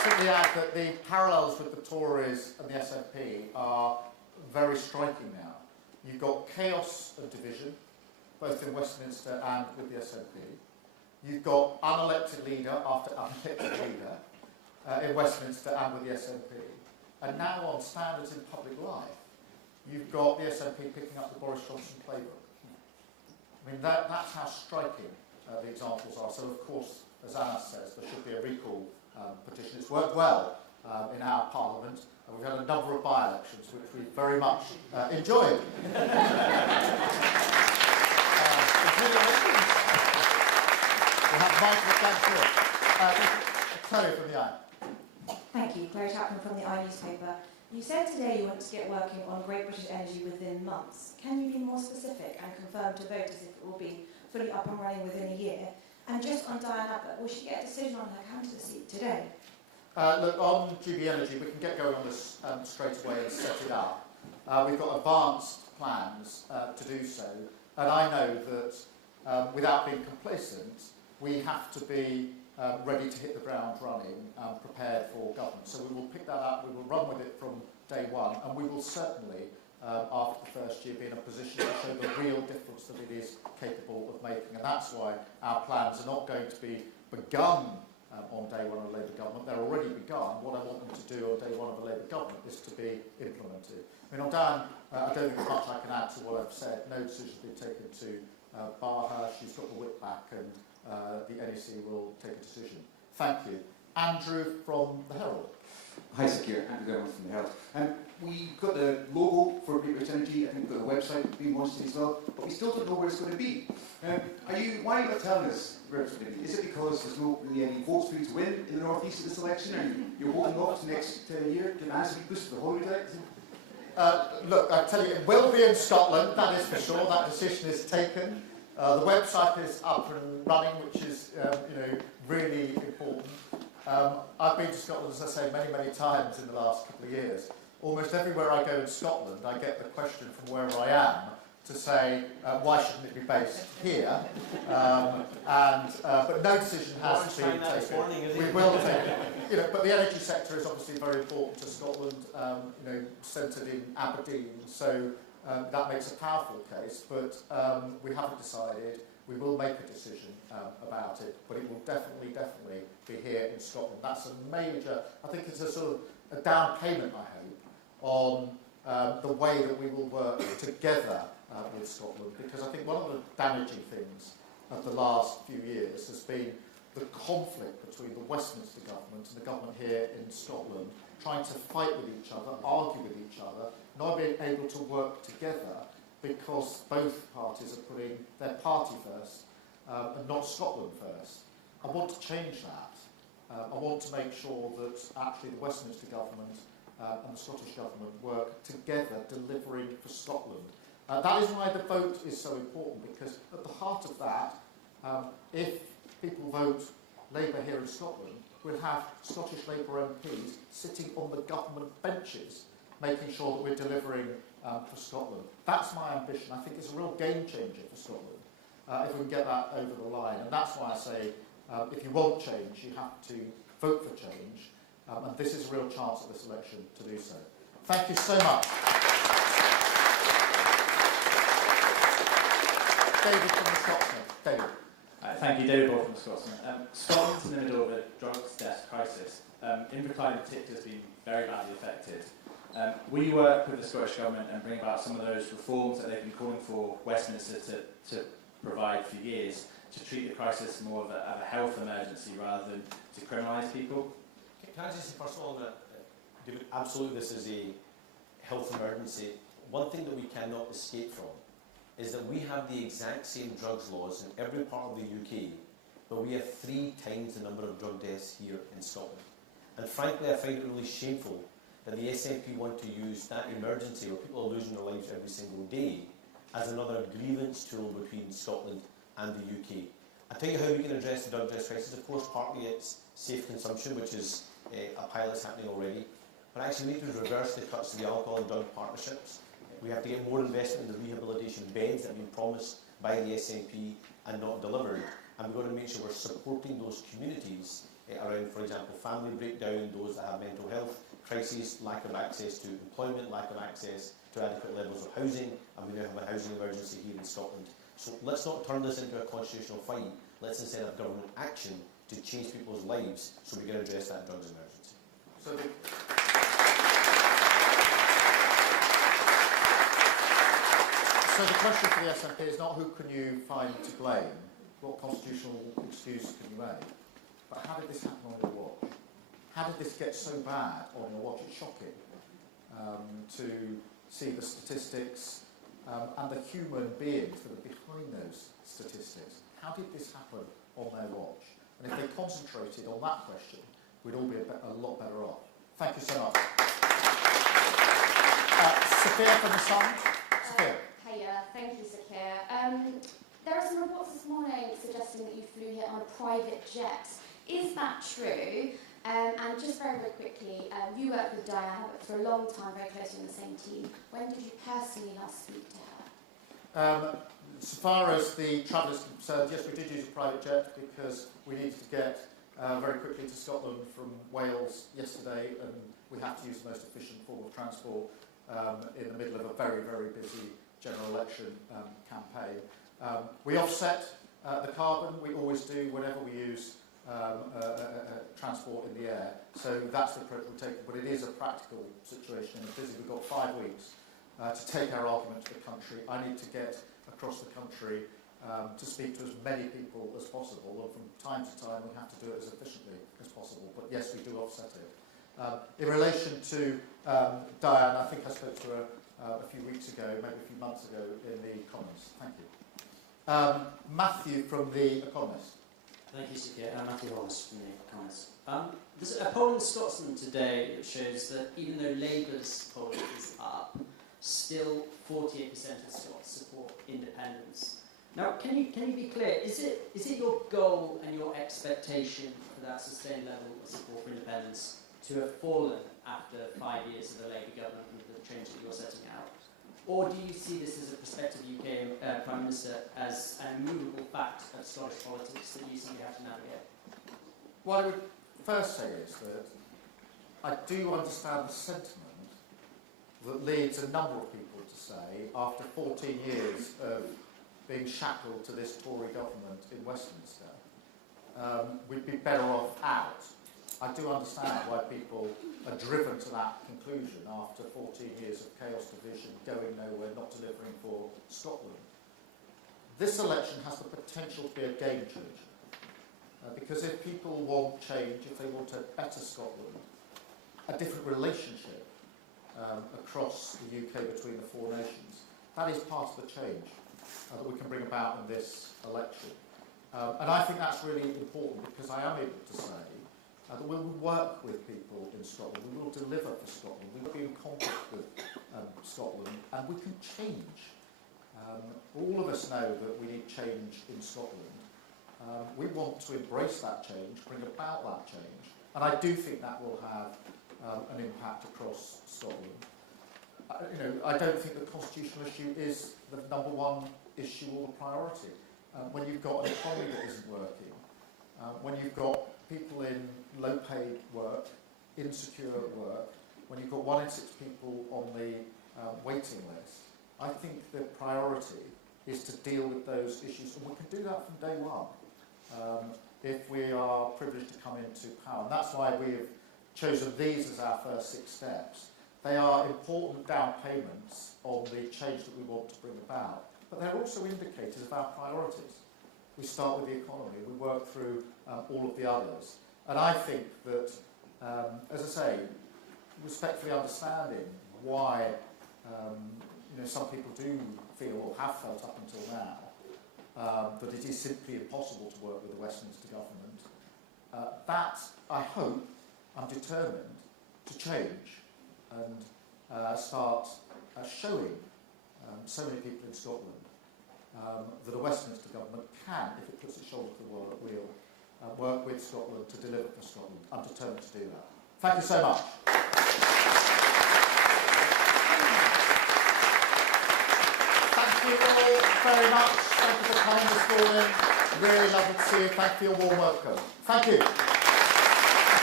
simply add that the parallels with the Tories and the SNP are very striking now. You've got chaos and division, both in Westminster and with the SNP. You've got unelected leader after unelected leader in Westminster and with the SNP. And now on standards in public life, you've got the SNP picking up the Boris Johnson playbook. I mean, that's how striking the examples are. So, of course, as Anas says, there should be a recall petition. It's worked well in our Parliament, and we've had a number of by-elections, which we very much enjoyed. We have Michael Cantor. Chloe from the Eye. Thank you. Chloe Chapman from the Eye newspaper. You said today you want to get working on Great British Energy within months. Can you be more specific and confirm to voters if it will be fully up and running within a year? And just on Diane Abbott, will she get a decision on her candidacy today? Look, on GB Energy, we can get going on this straight away and set it up. We've got advanced plans to do so. And I know that without being complacent, we have to be ready to hit the ground running, prepared for government. So we will pick that up, we will run with it from day one, and we will certainly, after the first year, be in a position to show the real difference that it is capable of making. And that's why our plans are not going to be begun on day one of a Labour government. They're already begun. What I want them to do on day one of a Labour government is to be implemented. I mean, on Dan, I don't think there's much I can add to what I've said. No decision has been taken to bar her. She's got the whip back, and the NEC will take a decision. Thank you. Andrew from the Herald. Hi, Sir Keir. Andrew Dermot from the Herald. We've got the logo for Great British Energy. I think we've got the website being launched as well, but we still don't know where it's going to be. Why are you not telling us where it's going to be? Is it because there's not really any votes for you to win in the North East of this election? Are you're holding off to next year? Give Anas a boost for the holiday act? Look, I tell you, it will be in Scotland, that is for sure. That decision is taken. The website is up and running, which is really important. I've been to Scotland, as I say, many, many times in the last couple of years. Almost everywhere I go in Scotland, I get the question from wherever I am to say, why shouldn't it be based here? But no decision has been taken. We will take it. But the energy sector is obviously very important to Scotland, centred in Aberdeen, so that makes a powerful case, but we haven't decided. We will make a decision about it, but it will definitely be here in Scotland. That's a major, I think it's a sort of a down payment, I hope, on the way that we will work together with Scotland, because I think one of the damaging things of the last few years has been the conflict between the Westminster government and the government here in Scotland, trying to fight with each other, argue with each other, not being able to work together because both parties are putting their party first and not Scotland first. I want to change that. I want to make sure that actually the Westminster government and the Scottish government work together, delivering for Scotland. That is why the vote is so important, because at the heart of that, if people vote Labour here in Scotland, we'll have Scottish Labour MPs sitting on the government benches, making sure that we're delivering for Scotland. That's my ambition. I think it's a real game changer for Scotland if we can get that over the line. And that's why I say, if you want change, you have to vote for change. And this is a real chance at this election to do so. Thank you so much. David from the Scotsman. David. Thank you, David Ball from Scotland. Scotland's in the middle of a drugs death crisis. Inverclyde in particular has been very badly affected. Will you work with the Scottish Government and bring about some of those reforms that they've been calling for Westminster to provide for years, to treat the crisis more of a health emergency rather than to criminalise people? Can I just say first of all that absolutely this is a health emergency. One thing that we cannot escape from is that we have the exact same drugs laws in every part of the UK, but we have 3 times the number of drug deaths here in Scotland. And frankly, I find it really shameful that the SNP want to use that emergency where people are losing their lives every single day as another grievance tool between Scotland and the UK. I'll tell you how we can address the drug death crisis. Of course, partly it's safe consumption, which is a pilot that's happening already. But actually we need to reverse the cuts to the alcohol and drug partnerships. We have to get more investment in the rehabilitation beds that have been promised by the SNP and not delivered. And we've got to make sure we're supporting those communities around around, for example, family breakdown, those that have mental health crises, lack of access to employment, lack of access to adequate levels of housing, and we now have a housing emergency here in Scotland. So let's not turn this into a constitutional fight. Let's instead have government action to change people's lives so we can address that drugs emergency. So the question for the SNP is not who can you find to blame, what constitutional excuse can you make, but how did this happen on your watch? How did this get so bad on your watch? It's shocking to see the statistics and the human beings that are behind those statistics. How did this happen on their watch? And if they concentrated on that question, we'd all be a lot better off. Thank you so much. Sophia from the Sun. Sophia. Hiya, thank you, Sir Keir. There are some reports this morning suggesting that you flew here on a private jet. Is that true? And just very, very quickly, you worked with Diana for a long time, very closely on the same team. When did you personally last speak to her? So far as the travel is concerned, yes, we did use a private jet because we needed to get very quickly to Scotland from Wales yesterday, and we have to use the most efficient form of transport in the middle of a very, very busy general election campaign. We offset the carbon, we always do whenever we use transport in the air. So that's the approach we're taking, but it is a practical situation. We've got 5 weeks to take our argument to the country. I need to get across the country to speak to as many people as possible, and from time to time we have to do it as efficiently as possible, but yes, we do offset it. In relation to Diane, I think I spoke to her a few weeks ago, maybe a few months ago in the Commons. Thank you. Matthew from The Economist. Thank you, Sir Keir. Matthew Hollis from The Economist. There's a poll in Scotland today that shows that even though Labour's poll is up, still 48% of Scots support independence. Now, can you be clear? Is it your goal and your expectation for that sustained level of support for independence to have fallen after 5 years of the Labour government and the change that you're setting out? Or do you see this as a prospective UK Prime Minister as an immovable fact of Scottish politics that you simply have to navigate? What I would first say is that I do understand the sentiment that leads a number of people to say, after 14 years of being shackled to this Tory government in Westminster, we'd be better off out. I do understand why people are driven to that conclusion after 14 years of chaos, division, going nowhere, not delivering for Scotland. This election has the potential to be a game changer. Because if people want change, if they want a better Scotland, a different relationship across the UK between the four nations, that is part of the change that we can bring about in this election. And I think that's really important because I am able to say that we will work with people in Scotland, we will deliver for Scotland, we will be in contact with Scotland, and we can change. All of us know that we need change in Scotland. We want to embrace that change, bring about that change, and I do think that will have an impact across Scotland. I don't think the constitutional issue is the number one issue or the priority. When you've got an economy that isn't working, when you've got people in low-paid work, insecure work, when you've got 1 in 6 people on the waiting list, I think the priority is to deal with those issues, and we can do that from day one if we are privileged to come into power. And that's why we have chosen these as our first 6 steps. They are important down payments on the change that we want to bring about, but they're also indicators of our priorities. We start with the economy, we work through all of the others. And I think that, as I say, respectfully understanding why some people do feel or have felt up until now that it is simply impossible to work with the Westminster government, that, I hope, I'm determined to change and start showing so many people in Scotland that a Westminster government can, if it puts its shoulder to the wheel, work with Scotland to deliver for Scotland. I'm determined to do that. Thank you so much. Thank you all very much. Thank you for coming this morning. Really lovely to see you. Thank you for your warm welcome. Thank you.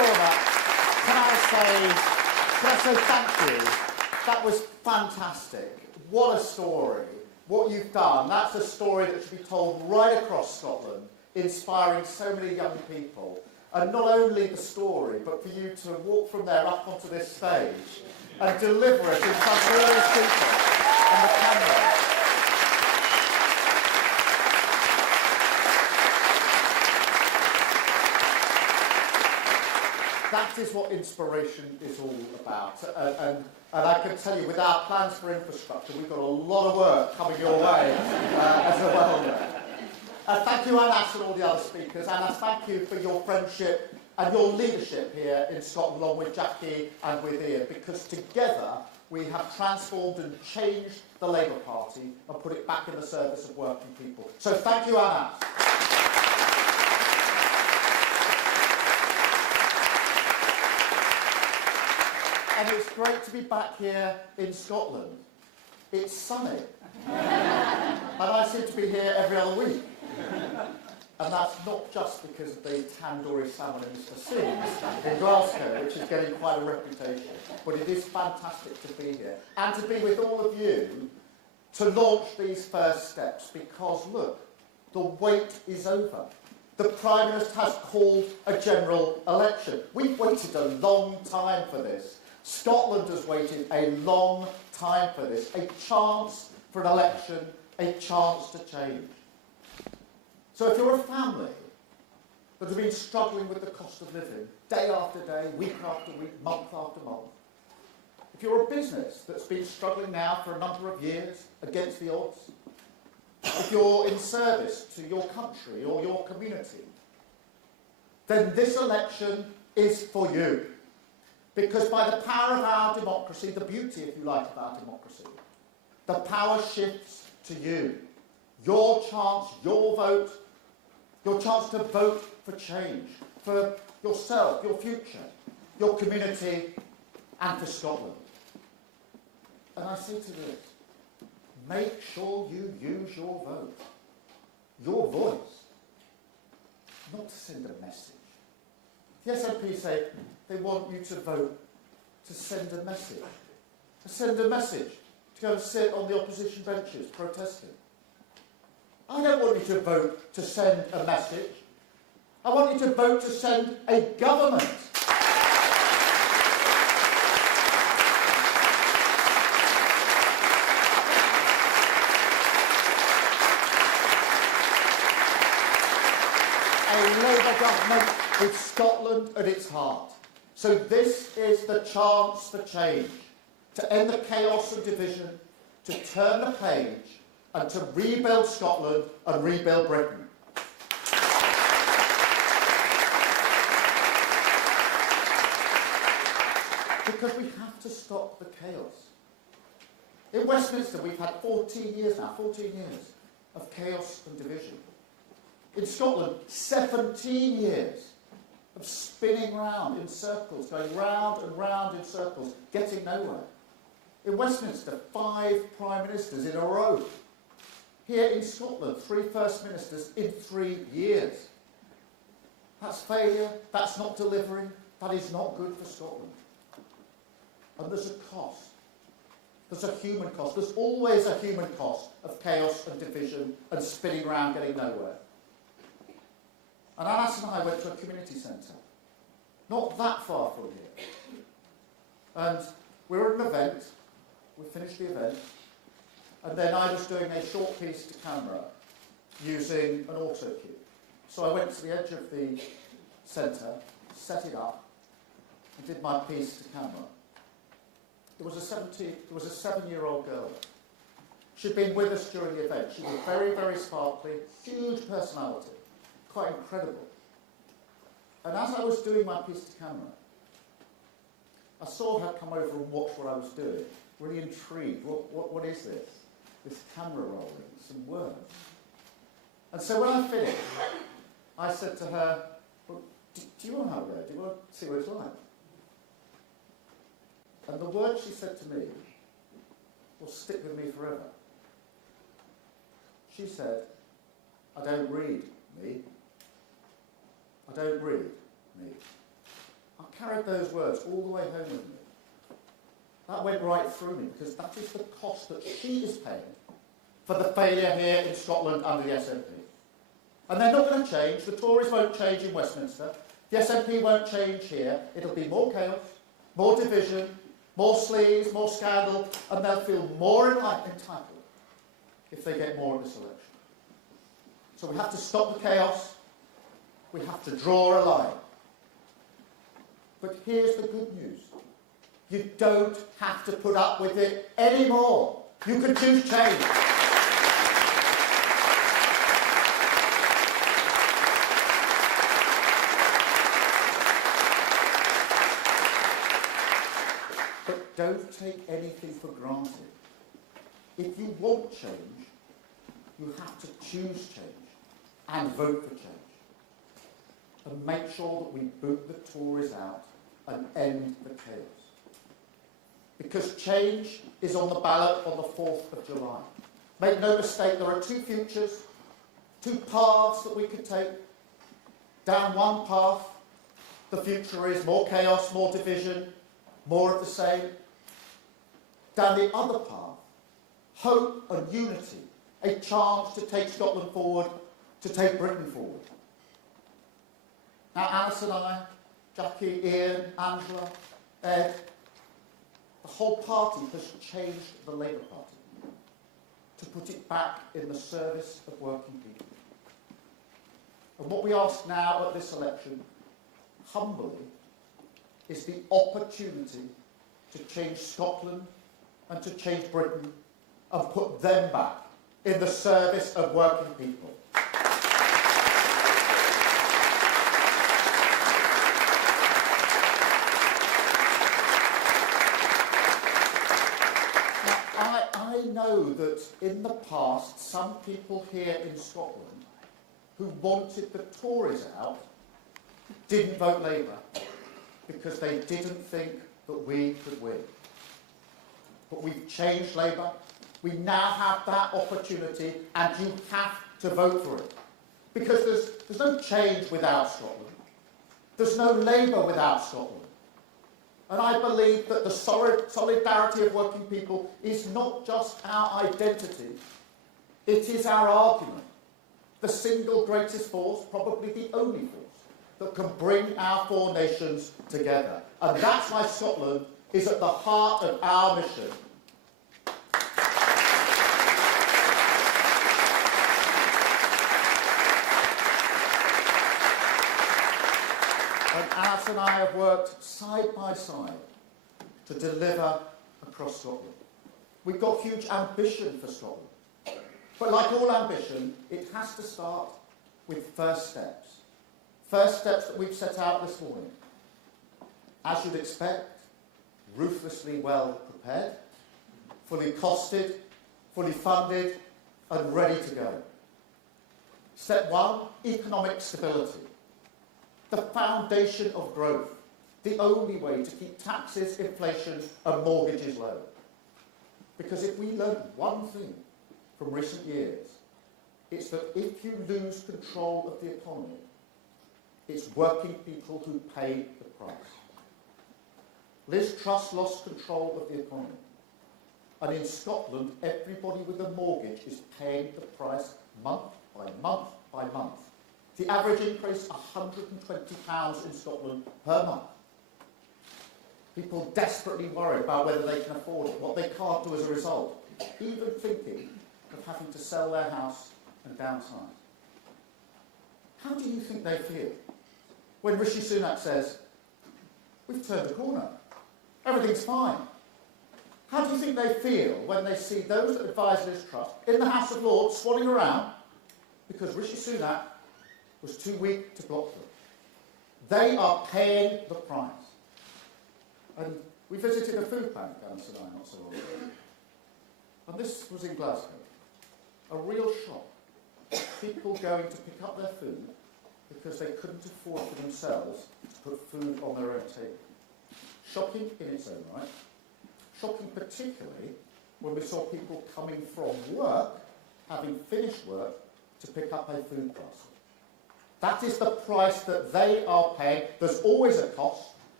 So thank you. That was fantastic. What a story. What you've done, that's a story that should be told right across Scotland, inspiring so many young people. And not only the story, but for you to walk from there up onto this stage and deliver it in front of all those people and the camera. That is what inspiration is all about. And I can tell you, with our plans for infrastructure, we've got a lot of work coming your way as well. Thank you, Anas, and all the other speakers. Anas, thank you for your friendship and your leadership here in Scotland, along with Jackie and with Ian, because together we have transformed and changed the Labour Party and put it back in the service of working people. So thank you, Anas. And it's great to be back here in Scotland. It's sunny. And I seem to be here every other week. And that's not just because of the tandoori salmon in Mr. Sims in Glasgow, which is getting quite a reputation. But it is fantastic to be here. And to be with all of you to launch these first steps. Because, look, the wait is over. The Prime Minister has called a general election. We've waited a long time for this. Scotland has waited a long time for this. A chance for an election, a chance to change. So if you're a family that have been struggling with the cost of living, day after day, week after week, month after month, if you're a business that's been struggling now for a number of years against the odds, if you're in service to your country or your community, then this election is for you. Because by the power of our democracy, the beauty, if you like, of our democracy, the power shifts to you. Your chance, your vote, your chance to vote for change, for yourself, your future, your community, and for Scotland. And I say to this, make sure you use your vote, your voice, not to send a message. The SNP say they want you to vote to send a message. To send a message, to go and sit on the opposition benches protesting. I don't want you to vote to send a message. I want you to vote to send a government. A Labour government with Scotland at its heart. So this is the chance for change, to end the chaos and division, to turn the page, and to rebuild Scotland and rebuild Britain. Because we have to stop the chaos. In Westminster, we've had 14 years now, 14 years of chaos and division. In Scotland, 17 years of spinning round in circles, going round and round in circles, getting nowhere. In Westminster, 5 Prime Ministers in a row. Here in Scotland, 3 First Ministers in 3 years. That's failure, that's not delivering, that is not good for Scotland. And there's a cost. There's a human cost. There's always a human cost of chaos and division and spinning around getting nowhere. And Anas and I went to a community centre, not that far from here. And we were at an event, we finished the event, and then I was doing a short piece to camera using an auto cue. So I went to the edge of the centre, set it up, and did my piece to camera. There was a 7-year-old girl. She'd been with us during the event. She was very, very sparkly, huge personality, quite incredible. And as I was doing my piece to camera, I saw her come over and watch what I was doing, really intrigued. What is this? This camera rolling, some words. And so when I finished, I said to her, well, do you want to have a go? Do you want to see what it's like? And the words she said to me will stick with me forever. She said, I don't read, me. I don't read, me. I carried those words all the way home with me. That went right through me, because that is the cost that she is paying for the failure here in Scotland under the SNP. And they're not going to change. The Tories won't change in Westminster. The SNP won't change here. It'll be more chaos, more division, more sleaze, more scandal, and they'll feel more entitled if they get more in this election. So we have to stop the chaos. We have to draw a line. But here's the good news. You don't have to put up with it anymore. You can choose change. But don't take anything for granted. If you want change, you have to choose change and vote for change. And make sure that we boot the Tories out and end the chaos. Because change is on the ballot on the 4th of July. Make no mistake, there are two futures, two paths that we could take. Down one path, the future is more chaos, more division, more of the same. Down the other path, hope and unity, a chance to take Scotland forward, to take Britain forward. Now, Anas and I, Jackie, Ian, Angela, Ed, the whole party has changed the Labour Party to put it back in the service of working people. And what we ask now at this election, humbly, is the opportunity to change Scotland and to change Britain and put them back in the service of working people. I know that in the past, some people here in Scotland who wanted the Tories out didn't vote Labour because they didn't think that we could win. But we've changed Labour. We now have that opportunity, and you have to vote for it. Because there's no change without Scotland. There's no Labour without Scotland. And I believe that the solidarity of working people is not just our identity, it is our argument. The single greatest force, probably the only force, that can bring our four nations together. And that's why Scotland is at the heart of our mission. And Anas and I have worked side by side to deliver across Scotland. We've got huge ambition for Scotland. But like all ambition, it has to start with first steps. First steps that we've set out this morning. As you'd expect, ruthlessly well prepared, fully costed, fully funded, and ready to go. Step one, economic stability. The foundation of growth. The only way to keep taxes, inflation, and mortgages low. Because if we learn one thing from recent years, it's that if you lose control of the economy, it's working people who pay the price. Liz Truss lost control of the economy. And in Scotland, everybody with a mortgage is paying the price month by month by month. The average increase, £120 in Scotland per month. People desperately worry about whether they can afford it, what they can't do as a result, even thinking of having to sell their house and downsize. How do you think they feel when Rishi Sunak says, we've turned a corner, everything's fine? How do you think they feel when they see those that advise Liz Truss in the House of Lords swanning around because Rishi Sunak was too weak to block them? They are paying the price. And we visited a food bank, Anas and I, not so long ago. And this was in Glasgow. A real shock. People going to pick up their food because they couldn't afford for themselves to put food on their own table. Shocking in its own right. Shocking particularly when we saw people coming from work, having finished work, to pick up a food parcel. That is the price that they are paying. There's always a cost.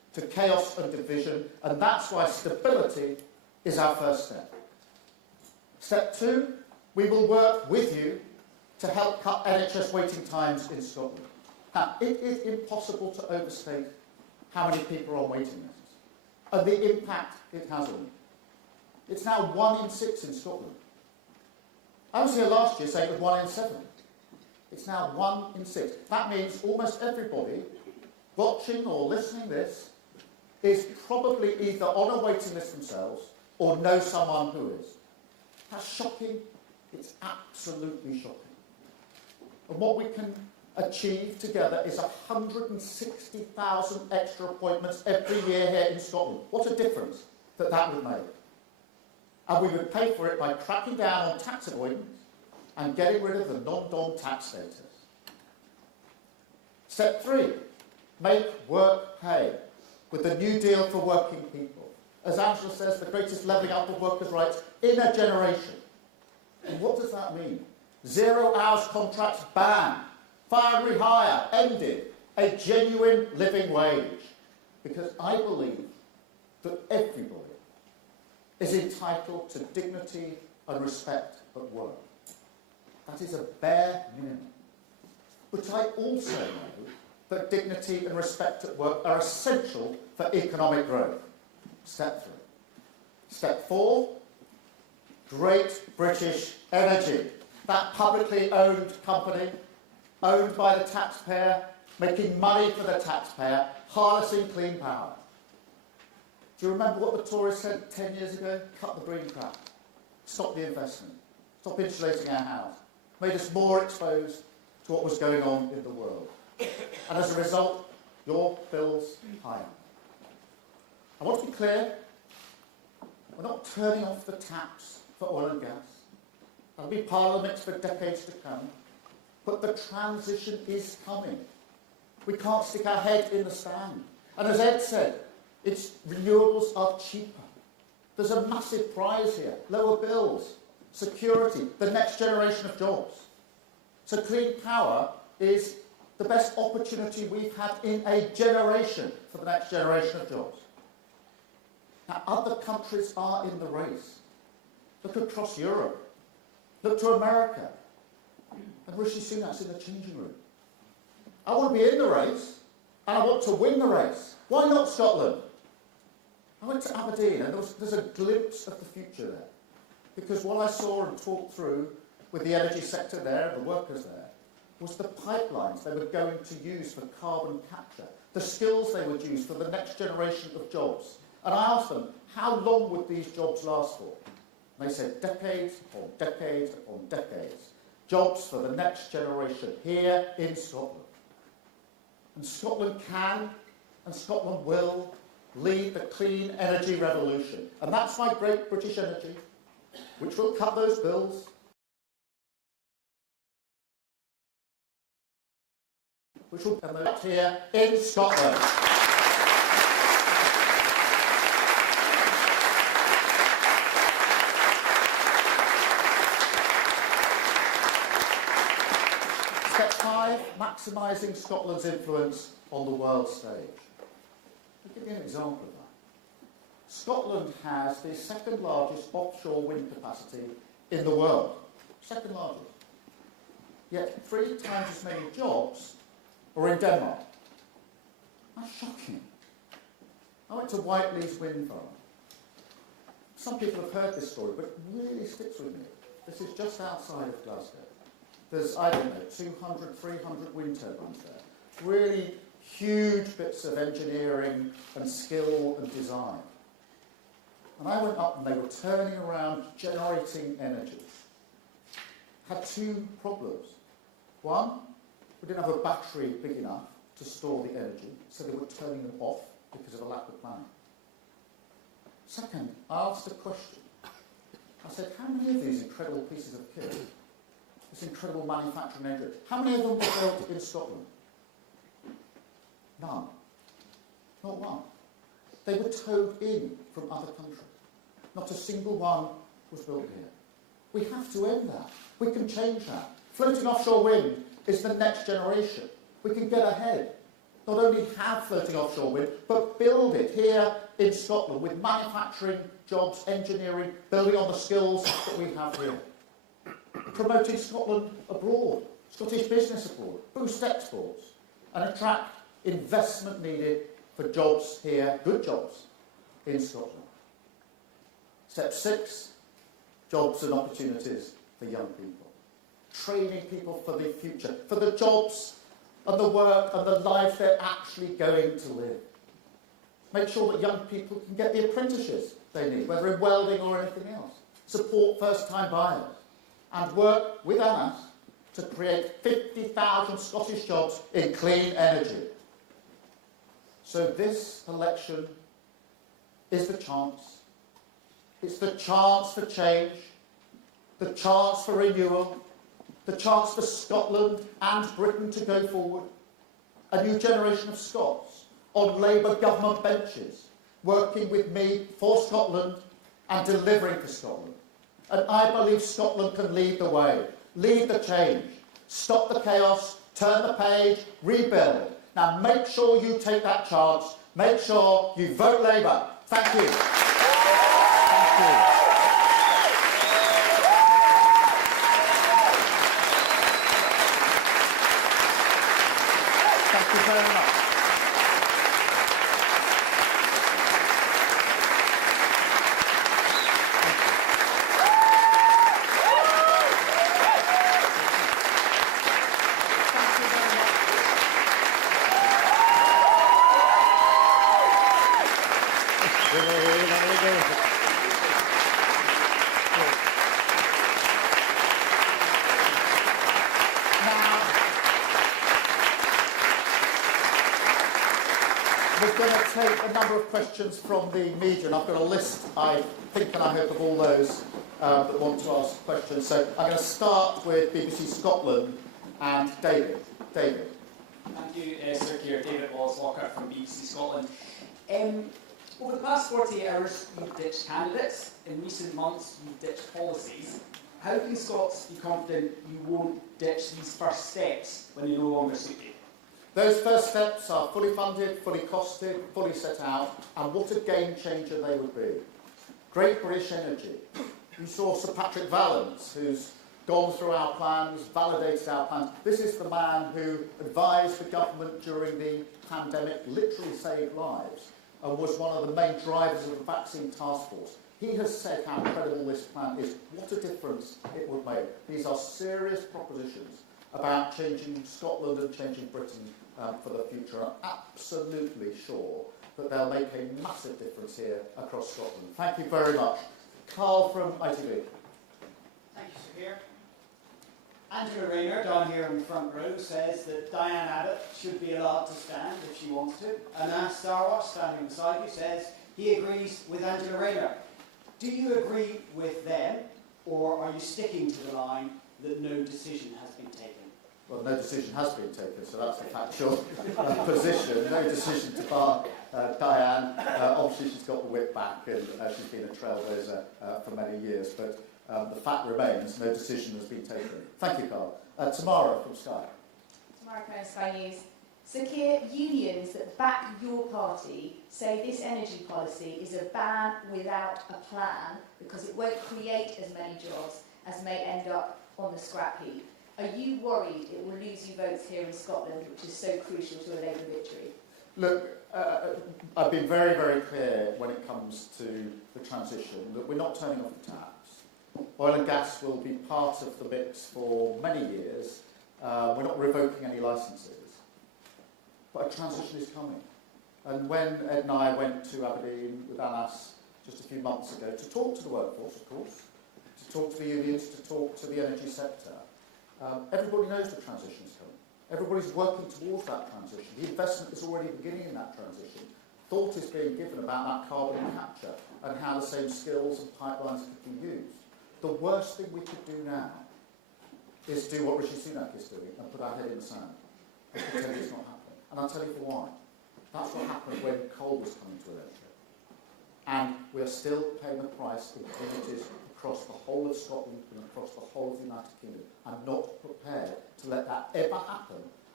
to chaos and division, and that's why stability is our first step. Step 2, we will work with you to help cut NHS waiting times in Scotland. Now, it is impossible to overstate how many people are on waiting lists and the impact it has on you. It's now 1 in 6 in Scotland. I was here last year saying it was 1 in 7. It's now 1 in 6. That means almost everybody watching or listening this is probably either on a waiting list themselves or know someone who is. That's shocking. It's absolutely shocking. And what we can achieve together is 160,000 extra appointments every year here in Scotland. What a difference that would make. And we would pay for it by cracking down on tax avoidance and getting rid of the non-dom tax status. Step 3, make work pay with the New Deal for working people. As Angela says, the greatest levelling up of workers' rights in a generation. And what does that mean? 0 hours contracts banned, fire and rehire ended, a genuine living wage. Because I believe that everybody is entitled to dignity and respect at work. That is a bare minimum. But I also know that dignity and respect at work are essential for economic growth. Step 3. Step 4, Great British Energy. That publicly owned company, owned by the taxpayer, making money for the taxpayer, harnessing clean power. Do you remember what the Tories said 10 years ago? Cut the green crap. Stop the investment. Stop insulating our house. Made us more exposed to what was going on in the world. And as a result, your bills higher. I want to be clear. We're not turning off the taps for oil and gas. That'll be part of the mix for decades to come. But the transition is coming. We can't stick our head in the sand. And as Ed said, renewables are cheaper. There's a massive prize here. Lower bills, security, the next generation of jobs. So clean power is the best opportunity we've had in a generation for the next generation of jobs. Now, other countries are in the race. Look across Europe. Look to America. And Rishi Sunak's in the changing room. I want to be in the race, and I want to win the race. Why not Scotland? I went to Aberdeen, and there's a glimpse of the future there. Because what I saw and talked through with the energy sector there, the workers there, was the pipelines they were going to use for carbon capture, the skills they would use for the next generation of jobs. And I asked them, how long would these jobs last for? And they said, decades upon decades upon decades. Jobs for the next generation here in Scotland. And Scotland can, and Scotland will, lead the clean energy revolution. And that's why Great British Energy, which will cut those bills, which will come out here in Scotland. Step 5, maximising Scotland's influence on the world stage. I'll give you an example of that. Scotland has the second largest offshore wind capacity in the world. Second largest. Yet 3 times as many jobs are in Denmark. That's shocking. I went to Whiteley's wind farm. Some people have heard this story, but it really sticks with me. This is just outside of Glasgow. There's, I don't know, 200, 300 wind turbines there. Really huge bits of engineering and skill and design. And I went up and they were turning around, generating energy. Had 2 problems. One, we didn't have a battery big enough to store the energy, so they were turning them off because of a lack of planning. Second, I asked a question. I said, how many of these incredible pieces of kit, this incredible manufacturing engine, how many of them were built in Scotland? None. Not one. They were towed in from other countries. Not a single one was built here. We have to end that. We can change that. Floating offshore wind is the next generation. We can get ahead. not only have floating offshore wind, but build it here in Scotland with manufacturing jobs, engineering, building on the skills that we have here. Promoting Scotland abroad, Scottish business abroad, boost exports, and attract investment needed for jobs here, good jobs, in Scotland. Step 6, jobs and opportunities for young people. Training people for the future, for the jobs and the work and the life they're actually going to live. Make sure that young people can get the apprenticeships they need, whether in welding or anything else. Support first-time buyers. And work with Anas to create 50,000 Scottish jobs in clean energy. So this election is the chance. It's the chance for change, the chance for renewal, the chance for Scotland and Britain to go forward. A new generation of Scots on Labour government benches, working with me for Scotland and delivering for Scotland. And I believe Scotland can lead the way, lead the change, stop the chaos, turn the page, rebuild. Now make sure you take that chance. Make sure you vote Labour. Thank you. Thank you. Thank you very much. We're going to take a number of questions from the media, and I've got a list, I think and I hope, of all those that want to ask questions. So I'm going to start with BBC Scotland and David. David. Thank you, Sir Keir. David Lockhart from BBC Scotland. Over the past 48 hours, you've ditched candidates. In recent months, you've ditched policies. How can Scots be confident you won't ditch these first steps when they no longer suit you? Those first steps are fully funded, fully costed, fully set out, and what a game changer they would be. Great British Energy. You saw Sir Patrick Vallance, who's gone through our plans, validated our plans. This is the man who advised the government during the pandemic, literally saved lives, and was one of the main drivers of the vaccine task force. He has said how incredible this plan is, what a difference it would make. These are serious propositions about changing Scotland and changing Britain for the future. I'm absolutely sure that they'll make a massive difference here across Scotland. Thank you very much. Carl from ITV. Thank you, Sir Keir. Angela Rayner, down here in the front row, says that Diane Abbott should be allowed to stand if she wants to. Anas Sarwar, standing beside you, says he agrees with Angela Rayner. Do you agree with them, or are you sticking to the line that no decision has been taken? Well, no decision has been taken, so that's the factual position. No decision to bar Diane. Obviously, she's got the whip back, and she's been a trailblazer for many years. But the fact remains, no decision has been taken. Thank you, Carl. Tamara from Sky. Tamara Kerr, Sky News. Sir Keir, unions that back your party say this energy policy is a ban without a plan because it won't create as many jobs as may end up on the scrap heap. Are you worried it will lose you votes here in Scotland, which is so crucial to a Labour victory? Look, I've been very, very clear when it comes to the transition that we're not turning off the taps. Oil and gas will be part of the mix for many years. We're not revoking any licences. But a transition is coming. And when Ed and I went to Aberdeen with Anas just a few months ago to talk to the workforce, of course, to talk to the unions, to talk to the energy sector, everybody knows the transition is coming. Everybody's working towards that transition. The investment is already beginning in that transition. Thought is being given about that carbon capture and how the same skills and pipelines could be used. The worst thing we could do now is do what Rishi Sunak is doing and put our head in the sand and pretend it's not happening. And I'll tell you for why. That's what happened when coal was coming to an end. And we're still paying the price in communities across the whole of Scotland and across the whole of the United Kingdom. I'm not prepared to let that ever happen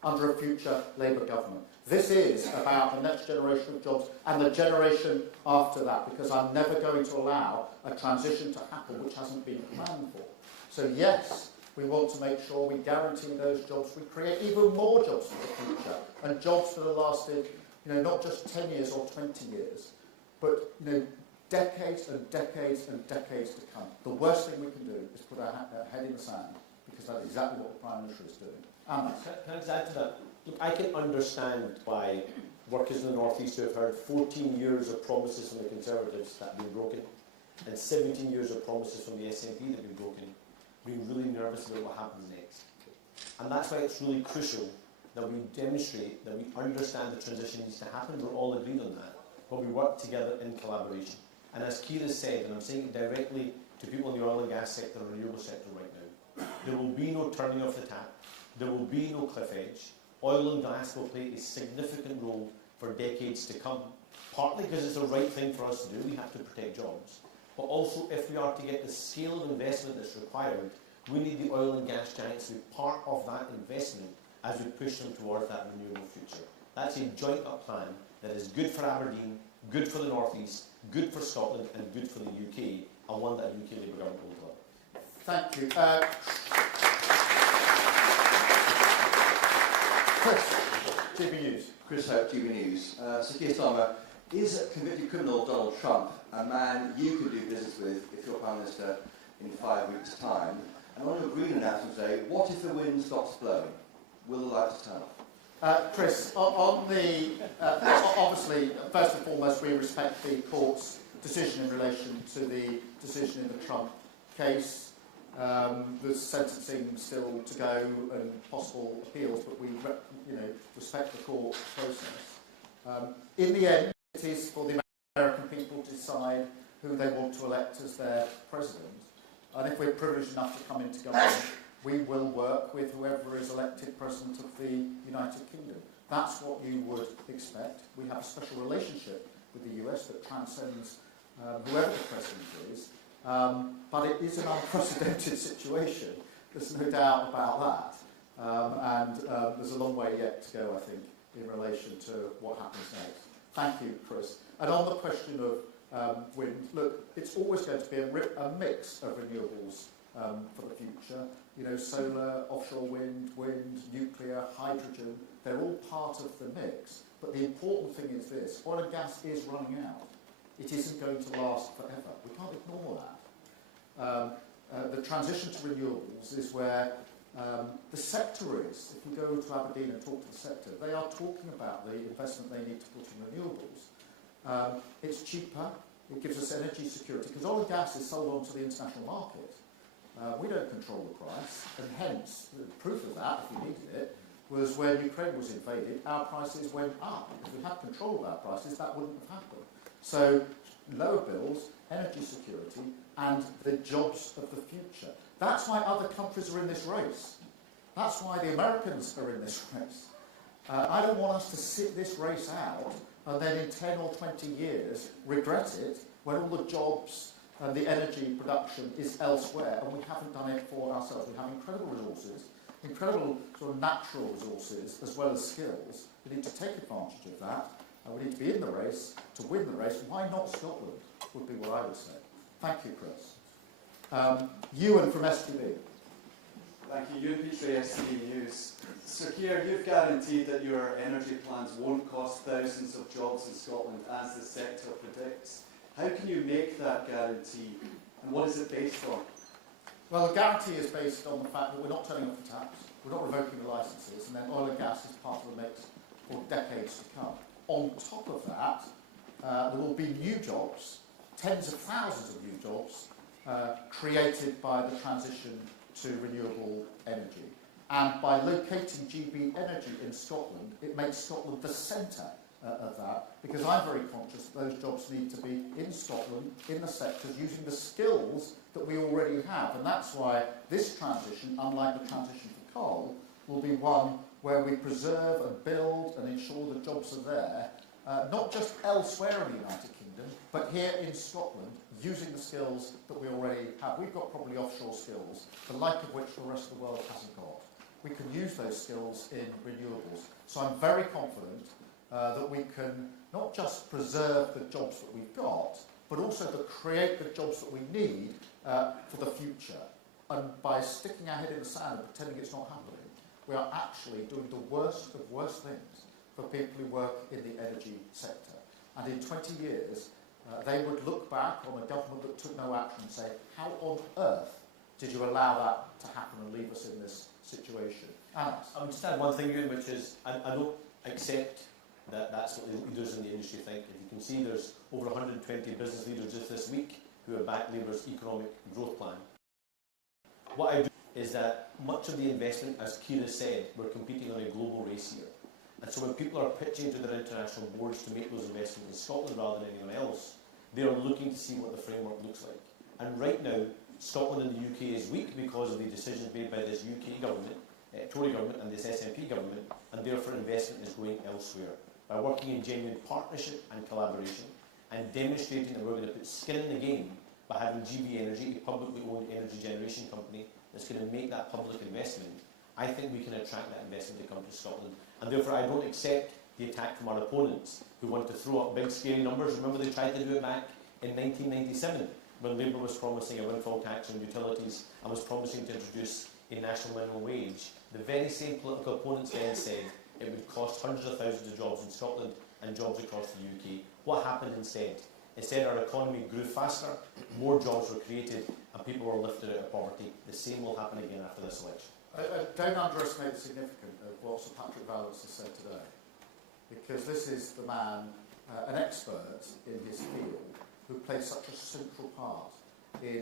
under a future Labour government. This is about the next generation of jobs and the generation after that, because I'm never going to allow a transition to happen which hasn't been planned for. So yes, we want to make sure we guarantee those jobs. We create even more jobs for the future, and jobs that have lasted, not just 10 years or 20 years, but decades and decades and decades to come. The worst thing we can do is put our head in the sand, because that's exactly what the Prime Minister is doing. Anas. Can I just add to that? Look, I can understand why workers in the North East who have heard 14 years of promises from the Conservatives that have been broken, and 17 years of promises from the SNP that have been broken, being really nervous about what happens next. And that's why it's really crucial that we demonstrate that we understand the transition needs to happen. We're all agreed on that, but we work together in collaboration. And as Keir has said, and I'm saying it directly to people in the oil and gas sector and renewable sector right now, there will be no turning off the tap, there will be no cliff edge. Oil and gas will play a significant role for decades to come, partly because it's the right thing for us to do, we have to protect jobs, but also if we are to get the scale of investment that's required, we need the oil and gas giants to be part of that investment as we push them towards that renewable future. That's a joint-up plan that is good for Aberdeen, good for the North East, good for Scotland and good for the UK, and one that a UK Labour government will deliver. Thank you. Chris, GB News. Chris Hope, GB News. Sir Keir Starmer, is convicted criminal Donald Trump a man you can do business with if you're Prime Minister in 5 weeks' time? And on your Green announcement today, what if the wind stops blowing? Will the lights turn off? Chris, on the obviously, first and foremost, we respect the court's decision in relation to the decision in the Trump case. There's sentencing still to go and possible appeals, but we respect the court process. In the end, it is for the American people to decide who they want to elect as their president. And if we're privileged enough to come into government, we will work with whoever is elected president of the United Kingdom. That's what you would expect. We have a special relationship with the US that transcends whoever the president is. But it is an unprecedented situation. There's no doubt about that. And there's a long way yet to go, I think, in relation to what happens next. Thank you, Chris. And on the question of wind, look, it's always going to be a mix of renewables for the future. Solar, offshore wind, nuclear, hydrogen, they're all part of the mix. But the important thing is this: oil and gas is running out. It isn't going to last forever. We can't ignore that. The transition to renewables is where the sector is. If you go to Aberdeen and talk to the sector, they are talking about the investment they need to put in renewables. It's cheaper. It gives us energy security, because oil and gas is sold onto the international market. We don't control the price, and hence, the proof of that, if you needed it, was when Ukraine was invaded, our prices went up. If we had control of our prices, that wouldn't have happened. So, lower bills, energy security, and the jobs of the future. That's why other countries are in this race. That's why the Americans are in this race. I don't want us to sit this race out and then in 10 or 20 years regret it when all the jobs and the energy production is elsewhere and we haven't done it for ourselves. We have incredible resources, incredible sort of natural resources as well as skills. We need to take advantage of that. We need to be in the race to win the race. Why not Scotland, would be what I would say. Thank you, Chris. Ewan from STV. Thank you. Ewan Petrie, STV News. Sir Keir, you've guaranteed that your energy plans won't cost thousands of jobs in Scotland, as the sector predicts. How can you make that guarantee, and what is it based on? Well, the guarantee is based on the fact that we're not turning off the taps, we're not revoking the licences, and then oil and gas is part of the mix for decades to come. On top of that, there will be new jobs, tens of thousands of new jobs, created by the transition to renewable energy. And by locating GB Energy in Scotland, it makes Scotland the centre of that, because I'm very conscious that those jobs need to be in Scotland, in the sectors, using the skills that we already have. And that's why this transition, unlike the transition for coal, will be one where we preserve and build and ensure the jobs are there, not just elsewhere in the United Kingdom, but here in Scotland, using the skills that we already have. We've got probably offshore skills, the like of which the rest of the world hasn't got. we can use those skills in renewables. So I'm very confident that we can not just preserve the jobs that we've got, but also to create the jobs that we need for the future. And by sticking our head in the sand and pretending it's not happening, we are actually doing the worst of worst things for people who work in the energy sector. And in 20 years, they would look back on a government that took no action and say, how on earth did you allow that to happen and leave us in this situation? Anas? I would just add one thing, Ewan, which is I don't accept that that's what the leaders in the industry think. If you can see, there's over 120 business leaders just this week who have backed Labour's economic growth plan. What I do is that much of the investment, as Keir has said, we're competing on a global race here. And so when people are pitching to their international boards to make those investments in Scotland rather than anyone else, they are looking to see what the framework looks like. And right now, Scotland and the UK is weak because of the decisions made by this UK government, Tory government and this SNP government, and therefore investment is going elsewhere. By working in genuine partnership and collaboration and demonstrating that we're going to put skin in the game by having GB Energy, a publicly owned energy generation company that's going to make that public investment, I think we can attract that investment to come to Scotland. And therefore I don't accept the attack from our opponents who want to throw up big scary numbers. Remember they tried to do it back in 1997 when Labour was promising a windfall tax on utilities and was promising to introduce a national minimum wage. The very same political opponents then said it would cost hundreds of thousands of jobs in Scotland and jobs across the UK. What happened instead? Instead, our economy grew faster, more jobs were created, and people were lifted out of poverty. The same will happen again after this election. Don't underestimate the significance of what Sir Patrick Vallance has said today, because this is the man, an expert in his field, who plays such a central part in